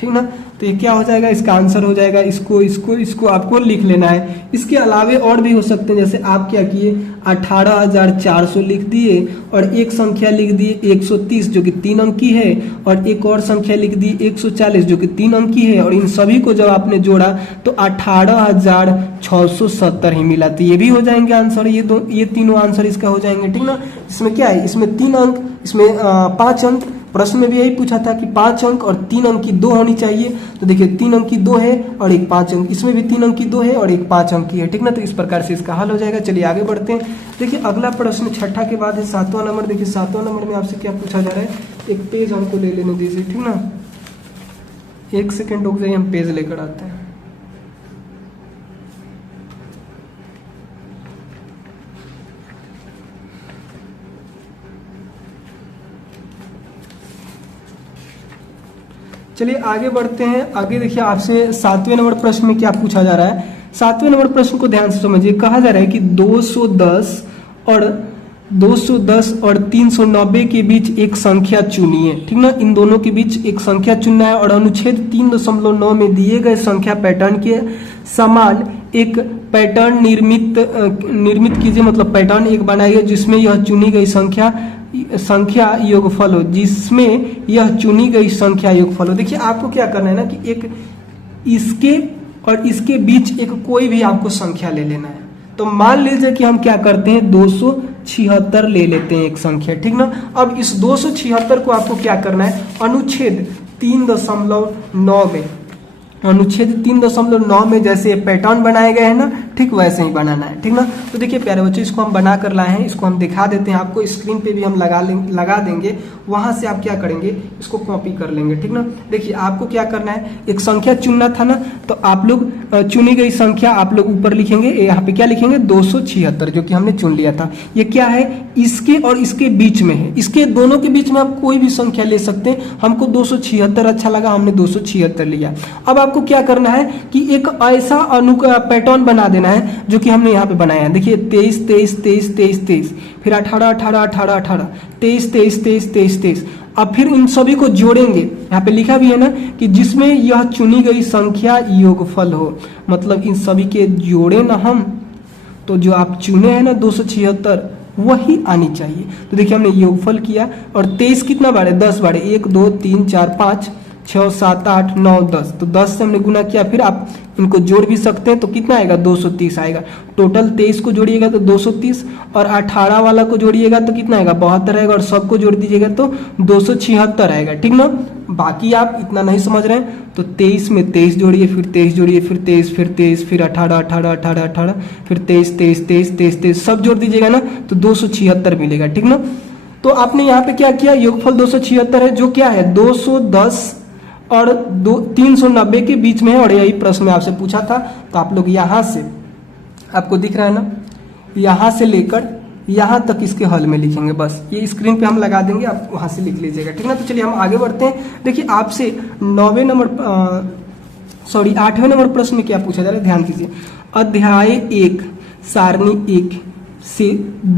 ठीक ना। तो ये क्या हो जाएगा, इसका आंसर हो जाएगा, इसको आपको लिख लेना है। इसके अलावे और भी हो सकते हैं, जैसे आप क्या किए 18,400 लिख दिए और एक संख्या लिख दिए 130 जो कि 3 अंक की है, और एक और संख्या लिख दी 140 जो कि 3 अंक की है, और इन सभी को जब आपने जोड़ा तो 18,670 ही मिला। तो ये भी हो जाएंगे आंसर, ये तीनों आंसर इसका हो जाएंगे, ठीक ना। इसमें क्या है, इसमें 3 अंक, इसमें 5 अंक। प्रश्न में भी यही पूछा था कि 5 अंक और 3 अंक की 2 होनी चाहिए। तो देखिए 3 अंक की 2 है और एक 5 अंक, इसमें भी 3 अंक की 2 है और एक 5 अंक की है, ठीक ना। तो इस प्रकार से इसका हल हो जाएगा। चलिए आगे बढ़ते हैं। देखिए अगला प्रश्न छठा के बाद है 7वां नंबर। देखिए 7वां नंबर में आपसे क्या पूछा जा रहा है, एक पेज हमको ले लेने दीजिए, ठीक ना। 1 सेकेंड रुक जाइए, हम पेज लेकर आते हैं। चलिए आगे बढ़ते हैं। आगे देखिए आपसे 7वें नंबर प्रश्न में क्या पूछा जा रहा है। 7वें नंबर प्रश्न को ध्यान से समझिए। कहा जा रहा है कि 210 और 390 के बीच एक संख्या चुनिए, ठीक ना। इन दोनों के बीच एक संख्या चुनना है और अनुच्छेद 3.9 में दिए गए संख्या पैटर्न के समान एक पैटर्न निर्मित कीजिए, मतलब पैटर्न एक बनाइए जिसमें यह चुनी गई संख्या योगफल हो, जिसमें यह चुनी गई संख्या योगफल हो। देखिए आपको क्या करना है ना कि एक इसके और इसके बीच एक कोई भी आपको संख्या ले लेना है। तो मान लीजिए कि हम क्या करते हैं 276 ले लेते हैं एक संख्या, ठीक ना। अब इस 276 को आपको क्या करना है, अनुच्छेद 3.9 में, अनुच्छेद 3.9 में जैसे पैटर्न बनाए गए हैं ना, ठीक वैसे ही बनाना है, ठीक ना। तो देखिए प्यारे बच्चों, इसको हम बना कर लाए हैं, इसको हम दिखा देते हैं आपको, स्क्रीन पे भी हम लगा देंगे, वहां से आप क्या करेंगे, इसको कॉपी कर लेंगे, ठीक ना। देखिए आपको क्या करना है, एक संख्या चुनना था ना, तो आप लोग चुनी गई संख्या आप लोग ऊपर लिखेंगे, यहाँ पे क्या लिखेंगे 276 जो कि हमने चुन लिया था। ये क्या है, इसके और इसके बीच में है, इसके दोनों के बीच में आप कोई भी संख्या ले सकते हैं। हमको 276 अच्छा लगा, हमने 276 लिया। अब आपको क्या करना है कि एक ऐसा पैटर्न बना देना है जो कि हमने यहाँ पे बनाया है। देखिए 23 23 23 23 23, फिर 18 18 18 18, 23 23 23 23 23। अब फिर इन सभी को जोड़ेंगे, यहाँ पे लिखा भी है ना कि जिसमें यह चुनी गई संख्या योगफल हो, मतलब इन सभी के जोड़े ना हम, तो जो आप चुने हैं ना 276 वही आनी चाहिए। तो देखिए हमने योगफल किया और 23 कितना बार है, 10 बार है, 1 2 3 4 5 6 7 8 9 10, तो 10 से हमने गुना किया। फिर आप इनको जोड़ भी सकते हैं, तो कितना आएगा 230 आएगा। टोटल 23 को जोड़िएगा तो 230, और 18 वाला को जोड़िएगा तो कितना आएगा 72 आएगा, और सबको जोड़ दीजिएगा तो 276 आएगा, ठीक ना। बाकी आप इतना नहीं समझ रहे हैं तो 23 में 23 जोड़िए, फिर 23 जोड़िए, फिर 23 फिर 23 फिर 18 18 18 18 फिर 23 23 23 23 23 सब जोड़ दीजिएगा ना तो 276 मिलेगा, ठीक ना। तो आपने यहाँ पे क्या किया, योगफल 276 है, जो क्या है 210 और 390 के बीच में है, और यही प्रश्न में आपसे पूछा था। तो आप लोग यहाँ से, आपको दिख रहा है ना, यहाँ से लेकर यहाँ तक इसके हल में लिखेंगे, बस ये स्क्रीन पे हम लगा देंगे, आप वहाँ से लिख लीजिएगा, ठीक ना। तो चलिए हम आगे बढ़ते हैं। देखिए आपसे 8वें नंबर प्रश्न में क्या पूछा जा रहा है, ध्यान दीजिए। अध्याय 1 सारणी 1 से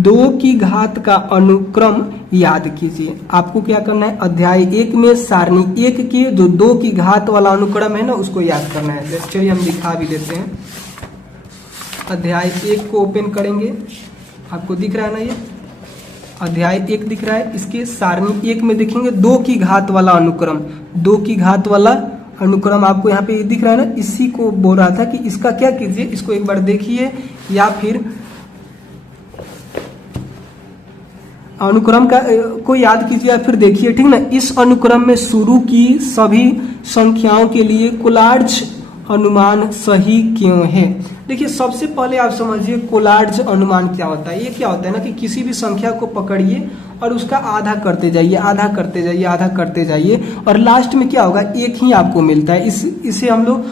2 की घात का अनुक्रम याद कीजिए। आपको क्या करना है, अध्याय 1 में सारणी 1 के जो 2 की घात वाला अनुक्रम है ना उसको याद करना है। चलिए हम दिखा भी देते हैं। अध्याय 1 को ओपन करेंगे, आपको दिख रहा है ना, ये अध्याय 1 दिख रहा है। इसके सारणी 1 में देखेंगे 2 की घात वाला अनुक्रम, 2 की घात वाला अनुक्रम आपको यहाँ पे दिख रहा है ना, इसी को बोल रहा था कि इसका क्या कीजिए, इसको एक बार देखिए या फिर अनुक्रम को याद कीजिए या फिर देखिए, ठीक ना। इस अनुक्रम में शुरू की सभी संख्याओं के लिए कोलार्ज अनुमान सही क्यों है। देखिए सबसे पहले आप समझिए कोलार्ज अनुमान क्या होता है। ये क्या होता है ना कि किसी भी संख्या को पकड़िए और उसका आधा करते जाइए, आधा करते जाइए, आधा करते जाइए, और लास्ट में क्या होगा, एक ही आपको मिलता है। इसे हम लोग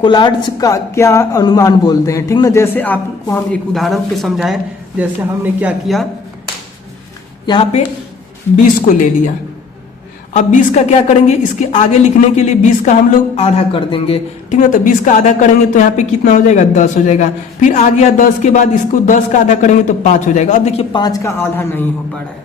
कोलार्ज का क्या अनुमान बोलते हैं, ठीक ना। जैसे आपको हम एक उदाहरण पे समझाएं, जैसे हमने क्या किया, यहाँ पे 20 को ले लिया। अब 20 का क्या करेंगे, इसके आगे लिखने के लिए 20 का हम लोग आधा कर देंगे, ठीक है। तो 20 का आधा करेंगे तो यहाँ पे कितना हो जाएगा, 10 हो जाएगा। फिर आ गया 10 के बाद इसको 10 का आधा करेंगे तो 5 हो जाएगा। अब देखिए 5 का आधा नहीं हो पा रहा है,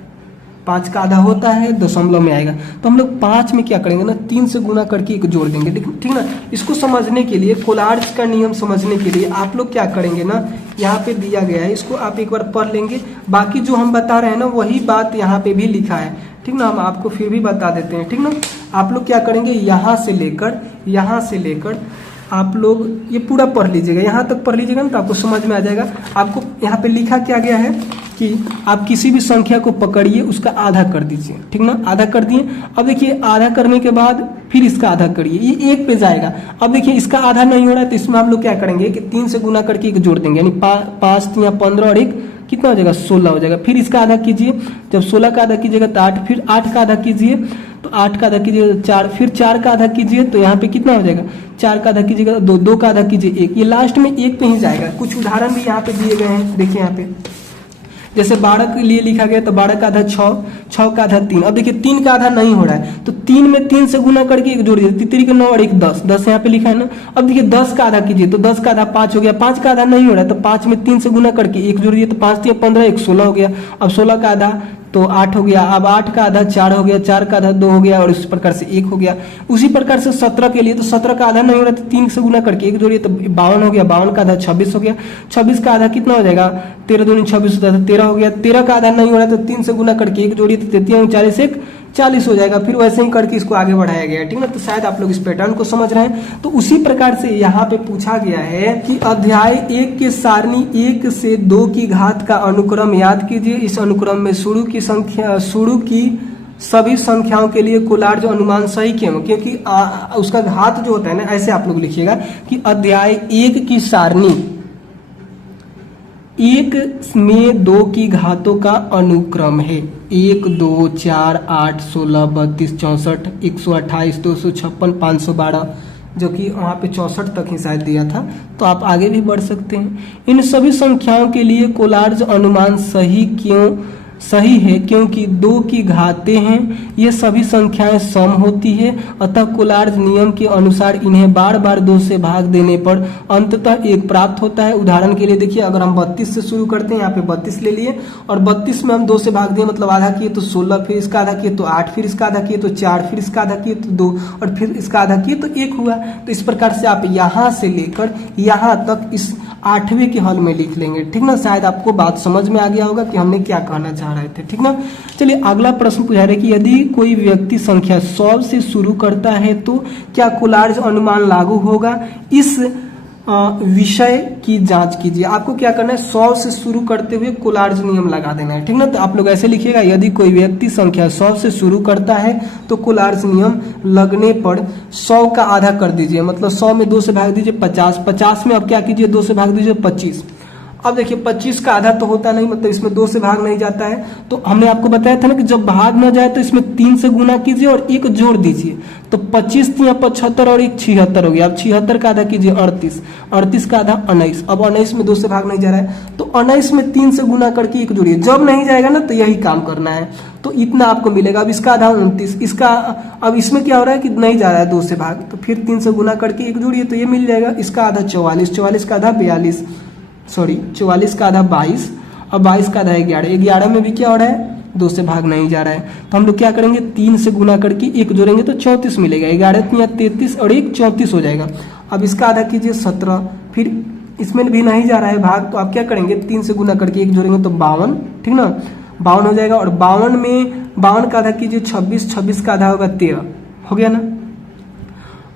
5 का आधा होता है दशमलव में आएगा, तो हम लोग 5 में क्या करेंगे ना, 3 से गुना करके एक जोड़ देंगे, ठीक ना। इसको समझने के लिए, कोलार्ज का नियम समझने के लिए आप लोग क्या करेंगे ना, यहाँ पे दिया गया है, इसको आप एक बार पढ़ लेंगे। बाकी जो हम बता रहे हैं ना वही बात यहाँ पे भी लिखा है, ठीक ना। हम आपको फिर भी बता देते हैं, ठीक ना। आप लोग क्या करेंगे, यहाँ से लेकर आप लोग ये पूरा पढ़ लीजिएगा, यहाँ तक पढ़ लीजिएगा ना तो आपको समझ में आ जाएगा। आपको यहाँ पे लिखा क्या गया है कि आप किसी भी संख्या को पकड़िए, उसका आधा कर दीजिए, ठीक ना। आधा कर दिए। अब देखिए आधा करने के बाद फिर इसका आधा करिए, ये 1 पे जाएगा। अब देखिए इसका आधा नहीं हो रहा है तो इसमें हम लोग क्या करेंगे कि 3 से गुना करके एक जोड़ देंगे, यानी 5 3 15 और एक कितना हो जाएगा, 16 हो जाएगा। फिर इसका आधा कीजिए, जब 16 का आधा कीजिएगा तो 8, फिर 8 का आधा कीजिए तो 8 का आधा कीजिएगा तो 4, फिर 4 का आधा कीजिए तो यहाँ पे कितना हो जाएगा, 4 का आधा कीजिएगा 2, 2 का आधा कीजिए 1, ये लास्ट में 1 पे ही जाएगा। कुछ उदाहरण भी यहाँ पे दिए गए हैं, देखिए यहाँ पे जैसे 12 के लिए लिखा गया तो 12 का आधा 6, 6 का आधा 3। अब देखिए 3 का आधा नहीं हो रहा है तो 3 में 3 से गुना करके एक जोड़ दीजिए, 3 के 9 और 1 10, 10 यहाँ पे लिखा है ना। अब देखिए 10 का आधा कीजिए तो 10 का आधा 5 हो गया, 5 का आधा नहीं हो रहा है तो 5 में 3 से गुना करके एक जोड़ दिए तो 5 3 15 1 16 हो गया। अब 16 का आधा तो 8 हो गया। अब 8 का आधा 4 हो गया, 4 का आधा 2 हो गया और इस प्रकार से 1 हो गया। उसी प्रकार से 17 के लिए तो 17 का आधा नहीं हो रहा तो 3 से गुना करके एक जोड़िए तो 52 हो गया, 52 का आधा 26 हो गया। 26 का आधा कितना हो जाएगा, 13 दूनी 26 होता है 13 हो गया। 13 का आधा नहीं हो रहा तो 3 से गुना करके एक जोड़िए तो 33 40 1 40 हो जाएगा। फिर वैसे ही करके इसको आगे बढ़ाया गया है, ठीक ना। तो शायद आप लोग इस पैटर्न को समझ रहे हैं। तो उसी प्रकार से यहाँ पे पूछा गया है कि अध्याय 1 के सारणी 1 से 2 की घात का अनुक्रम याद कीजिए। इस अनुक्रम में शुरू की सभी संख्याओं के लिए कोलार्ज अनुमान सही क्यों, क्योंकि उसका घात जो होता है ना, ऐसे आप लोग लिखिएगा कि अध्याय 1 की सारणी 1 में 2 की घातों का अनुक्रम है, 1 2 4 8 16 32 64 128 256 512, जो कि वहाँ पे 64 तक ही शायद दिया था। तो आप आगे भी बढ़ सकते हैं। इन सभी संख्याओं के लिए कोलार्ज अनुमान सही है क्योंकि 2 की घातें हैं, ये सभी संख्याएं सम होती है, अतः कोलार्ज नियम के अनुसार इन्हें बार बार 2 से भाग देने पर अंततः 1 प्राप्त होता है। उदाहरण के लिए देखिए, अगर हम 32 से शुरू करते हैं, यहाँ पे 32 ले लिए और 32 में हम 2 से भाग दिए, मतलब आधा किए तो 16, फिर इसका आधा किए तो 8, फिर इसका आधा किए तो 4, फिर इसका आधा किए तो 2 और फिर इसका आधा किए तो 1 हुआ। तो इस प्रकार से आप यहाँ से लेकर यहाँ तक इस 8वें के हल में लिख लेंगे, ठीक ना। शायद आपको बात समझ में आ गया होगा कि हमने क्या कहना चाह रहे थे, ठीक ना। चलिए अगला प्रश्न पूछा है कि यदि कोई व्यक्ति संख्या 100 से शुरू करता है तो क्या कोलार्ज अनुमान लागू होगा। इस विषय की जांच कीजिए। आपको क्या करना है, 100 से शुरू करते हुए कोलार्ज नियम लगा देना है, ठीक ना। तो आप लोग ऐसे लिखिएगा, यदि कोई व्यक्ति संख्या 100 से शुरू करता है तो कोलार्ज नियम लगने पर 100 का आधा कर दीजिए, मतलब 100 में 2 से भाग दीजिए 50, 50 में अब क्या कीजिए 2 से भाग दीजिए 25। अब देखिए 25 का आधा तो होता नहीं, मतलब इसमें 2 से भाग नहीं जाता है। तो हमने आपको बताया था ना कि जब भाग न जाए तो इसमें 3 से गुना कीजिए और 1 जोड़ दीजिए, तो 25 3 75 और 1 76 हो गया। अब 76 का आधा कीजिए 38, 38 का आधा 19। अब 19 में 2 से भाग नहीं जा रहा है तो 19 में 3 से गुना करके 1 जोड़िए, जब नहीं जाएगा ना तो यही काम करना है, तो इतना आपको मिलेगा। अब इसका आधा 29, इसका अब इसमें क्या हो रहा है कि नहीं जा रहा है 2 से भाग, तो फिर 3 से गुना करके 1 जोड़िए तो ये मिल जाएगा। इसका आधा 44, 44 का आधा 42, 44 का आधा 22 और 22 का आधा 11, 11 में भी क्या हो रहा है 2 से भाग नहीं जा रहा है, तो हम लोग क्या करेंगे 3 से गुना करके 1 जोड़ेंगे तो 34 मिलेगा। 11 3 33 और 1 34 हो जाएगा। अब इसका आधा कीजिए 17, फिर इसमें भी नहीं जा रहा है भाग, तो आप क्या करेंगे 3 से गुना करके 1 जोड़ेंगे तो 52, ठीक ना, 52 हो जाएगा। और 52 में 52 का आधा कीजिए 26, 26 का आधा होगा 13, हो गया ना।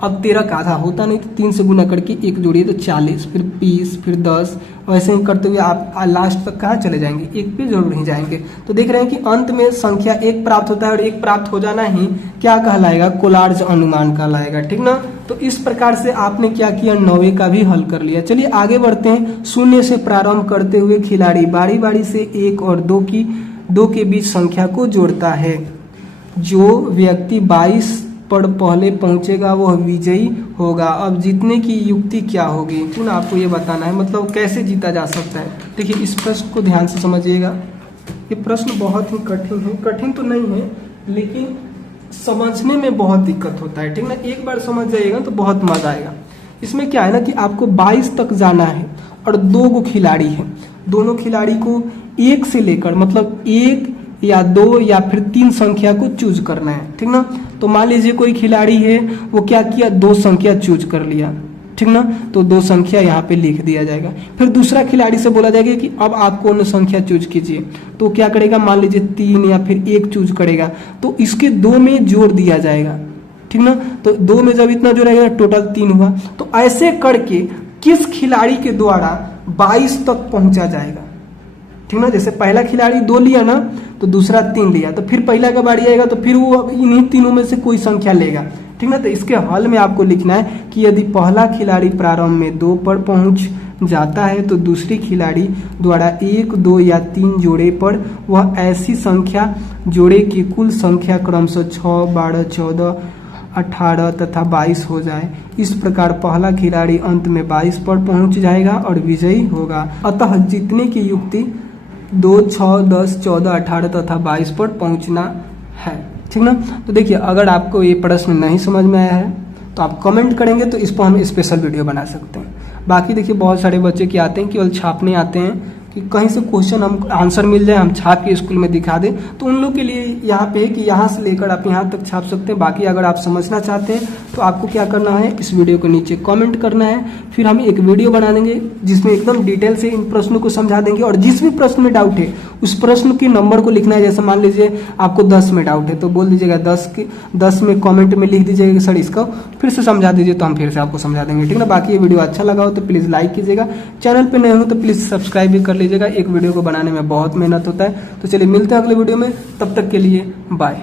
अब 13 का आधा होता नहीं तो 3 से गुना करके 1 जोड़िए तो 40, फिर 20, फिर 10, वैसे ही करते हुए आप लास्ट तक कहाँ चले जाएंगे, 1 पे जरूर नहीं जाएंगे। तो देख रहे हैं कि अंत में संख्या 1 प्राप्त होता है और 1 प्राप्त हो जाना ही क्या कहलाएगा, कोलार्ज अनुमान कहलाएगा, ठीक ना। तो इस प्रकार से आपने क्या किया, 9वें का भी हल कर लिया। चलिए आगे बढ़ते हैं। शून्य से प्रारंभ करते हुए खिलाड़ी बारी बारी से 1 और 2 के बीच संख्या को जोड़ता है। जो व्यक्ति 22 पर पहले पहुंचेगा वह विजयी होगा। अब जीतने की युक्ति क्या होगी, तो ना आपको ये बताना है, मतलब कैसे जीता जा सकता है। देखिए इस प्रश्न को ध्यान से समझिएगा। ये प्रश्न बहुत ही कठिन है, कठिन तो नहीं है लेकिन समझने में बहुत दिक्कत होता है, ठीक ना। एक बार समझ जाइएगा तो बहुत मजा आएगा। इसमें क्या है ना कि आपको 22 तक जाना है और 2 गो खिलाड़ी है, दोनों खिलाड़ी को 1 से लेकर मतलब 1 या 2 या फिर 3 संख्या को चूज करना है, ठीक ना। तो मान लीजिए कोई खिलाड़ी है वो क्या किया, 2 संख्या चूज कर लिया, ठीक ना। तो 2 संख्या यहाँ पे लिख दिया जाएगा। फिर दूसरा खिलाड़ी से बोला जाएगा कि अब आप कौन संख्या चूज कीजिए, तो क्या करेगा, मान लीजिए 3 या फिर 1 चूज करेगा, तो इसके 2 में जोड़ दिया जाएगा, ठीक ना। तो 2 में जब इतना जोड़ेगा टोटल 3 हुआ। तो ऐसे करके किस खिलाड़ी के द्वारा 22 तक पहुंचा जाएगा, ठीक ना। जैसे पहला खिलाड़ी 2 लिया ना तो दूसरा 3 लिया, तो फिर पहला का बारी आएगा तो फिर वो इन्हीं तीनों में से कोई संख्या लेगा, ठीक ना। तो इसके हल में आपको लिखना है कि यदि पहला खिलाड़ी प्रारंभ में 2 पर पहुंच जाता है तो दूसरी खिलाड़ी द्वारा 1, 2 या 3 जोड़े पर वह ऐसी संख्या जोड़े की कुल संख्या क्रमशः 6, 12, 14, 18 तथा 22 हो जाए। इस प्रकार पहला खिलाड़ी अंत में 22 पर पहुंच जाएगा और विजयी होगा। अतः जीतने की युक्ति 2, 6, 10, 14, 18 तथा 22 पर पहुंचना है, ठीक ना। तो देखिए अगर आपको ये प्रश्न नहीं समझ में आया है तो आप कमेंट करेंगे तो इस पर हम स्पेशल वीडियो बना सकते हैं। बाकी देखिए बहुत सारे बच्चे क्या आते हैं केवल छापने आते हैं कि कहीं से क्वेश्चन हम आंसर मिल जाए हम छाप के स्कूल में दिखा दें, तो उन लोग के लिए यहाँ पे है कि यहाँ से लेकर आप यहाँ तक छाप सकते हैं। बाकी अगर आप समझना चाहते हैं तो आपको क्या करना है, इस वीडियो को नीचे कमेंट करना है, फिर हम एक वीडियो बना देंगे जिसमें एकदम डिटेल से इन प्रश्नों को समझा देंगे। और जिस भी प्रश्न में डाउट है उस प्रश्न के नंबर को लिखना है। जैसे मान लीजिए आपको 10 में डाउट है तो बोल दीजिएगा 10 में कॉमेंट में लिख दीजिएगा सर इसका फिर से समझा दीजिए, तो हम फिर से आपको समझा देंगे, ठीक ना। बाकी ये वीडियो अच्छा लगा हो तो प्लीज़ लाइक कीजिएगा, चैनल पे नए हो तो प्लीज़ सब्सक्राइब भी कर लीजिएगा। एक वीडियो को बनाने में बहुत मेहनत होता है। तो चलिए मिलते हैं अगले वीडियो में, तब तक के लिए बाय।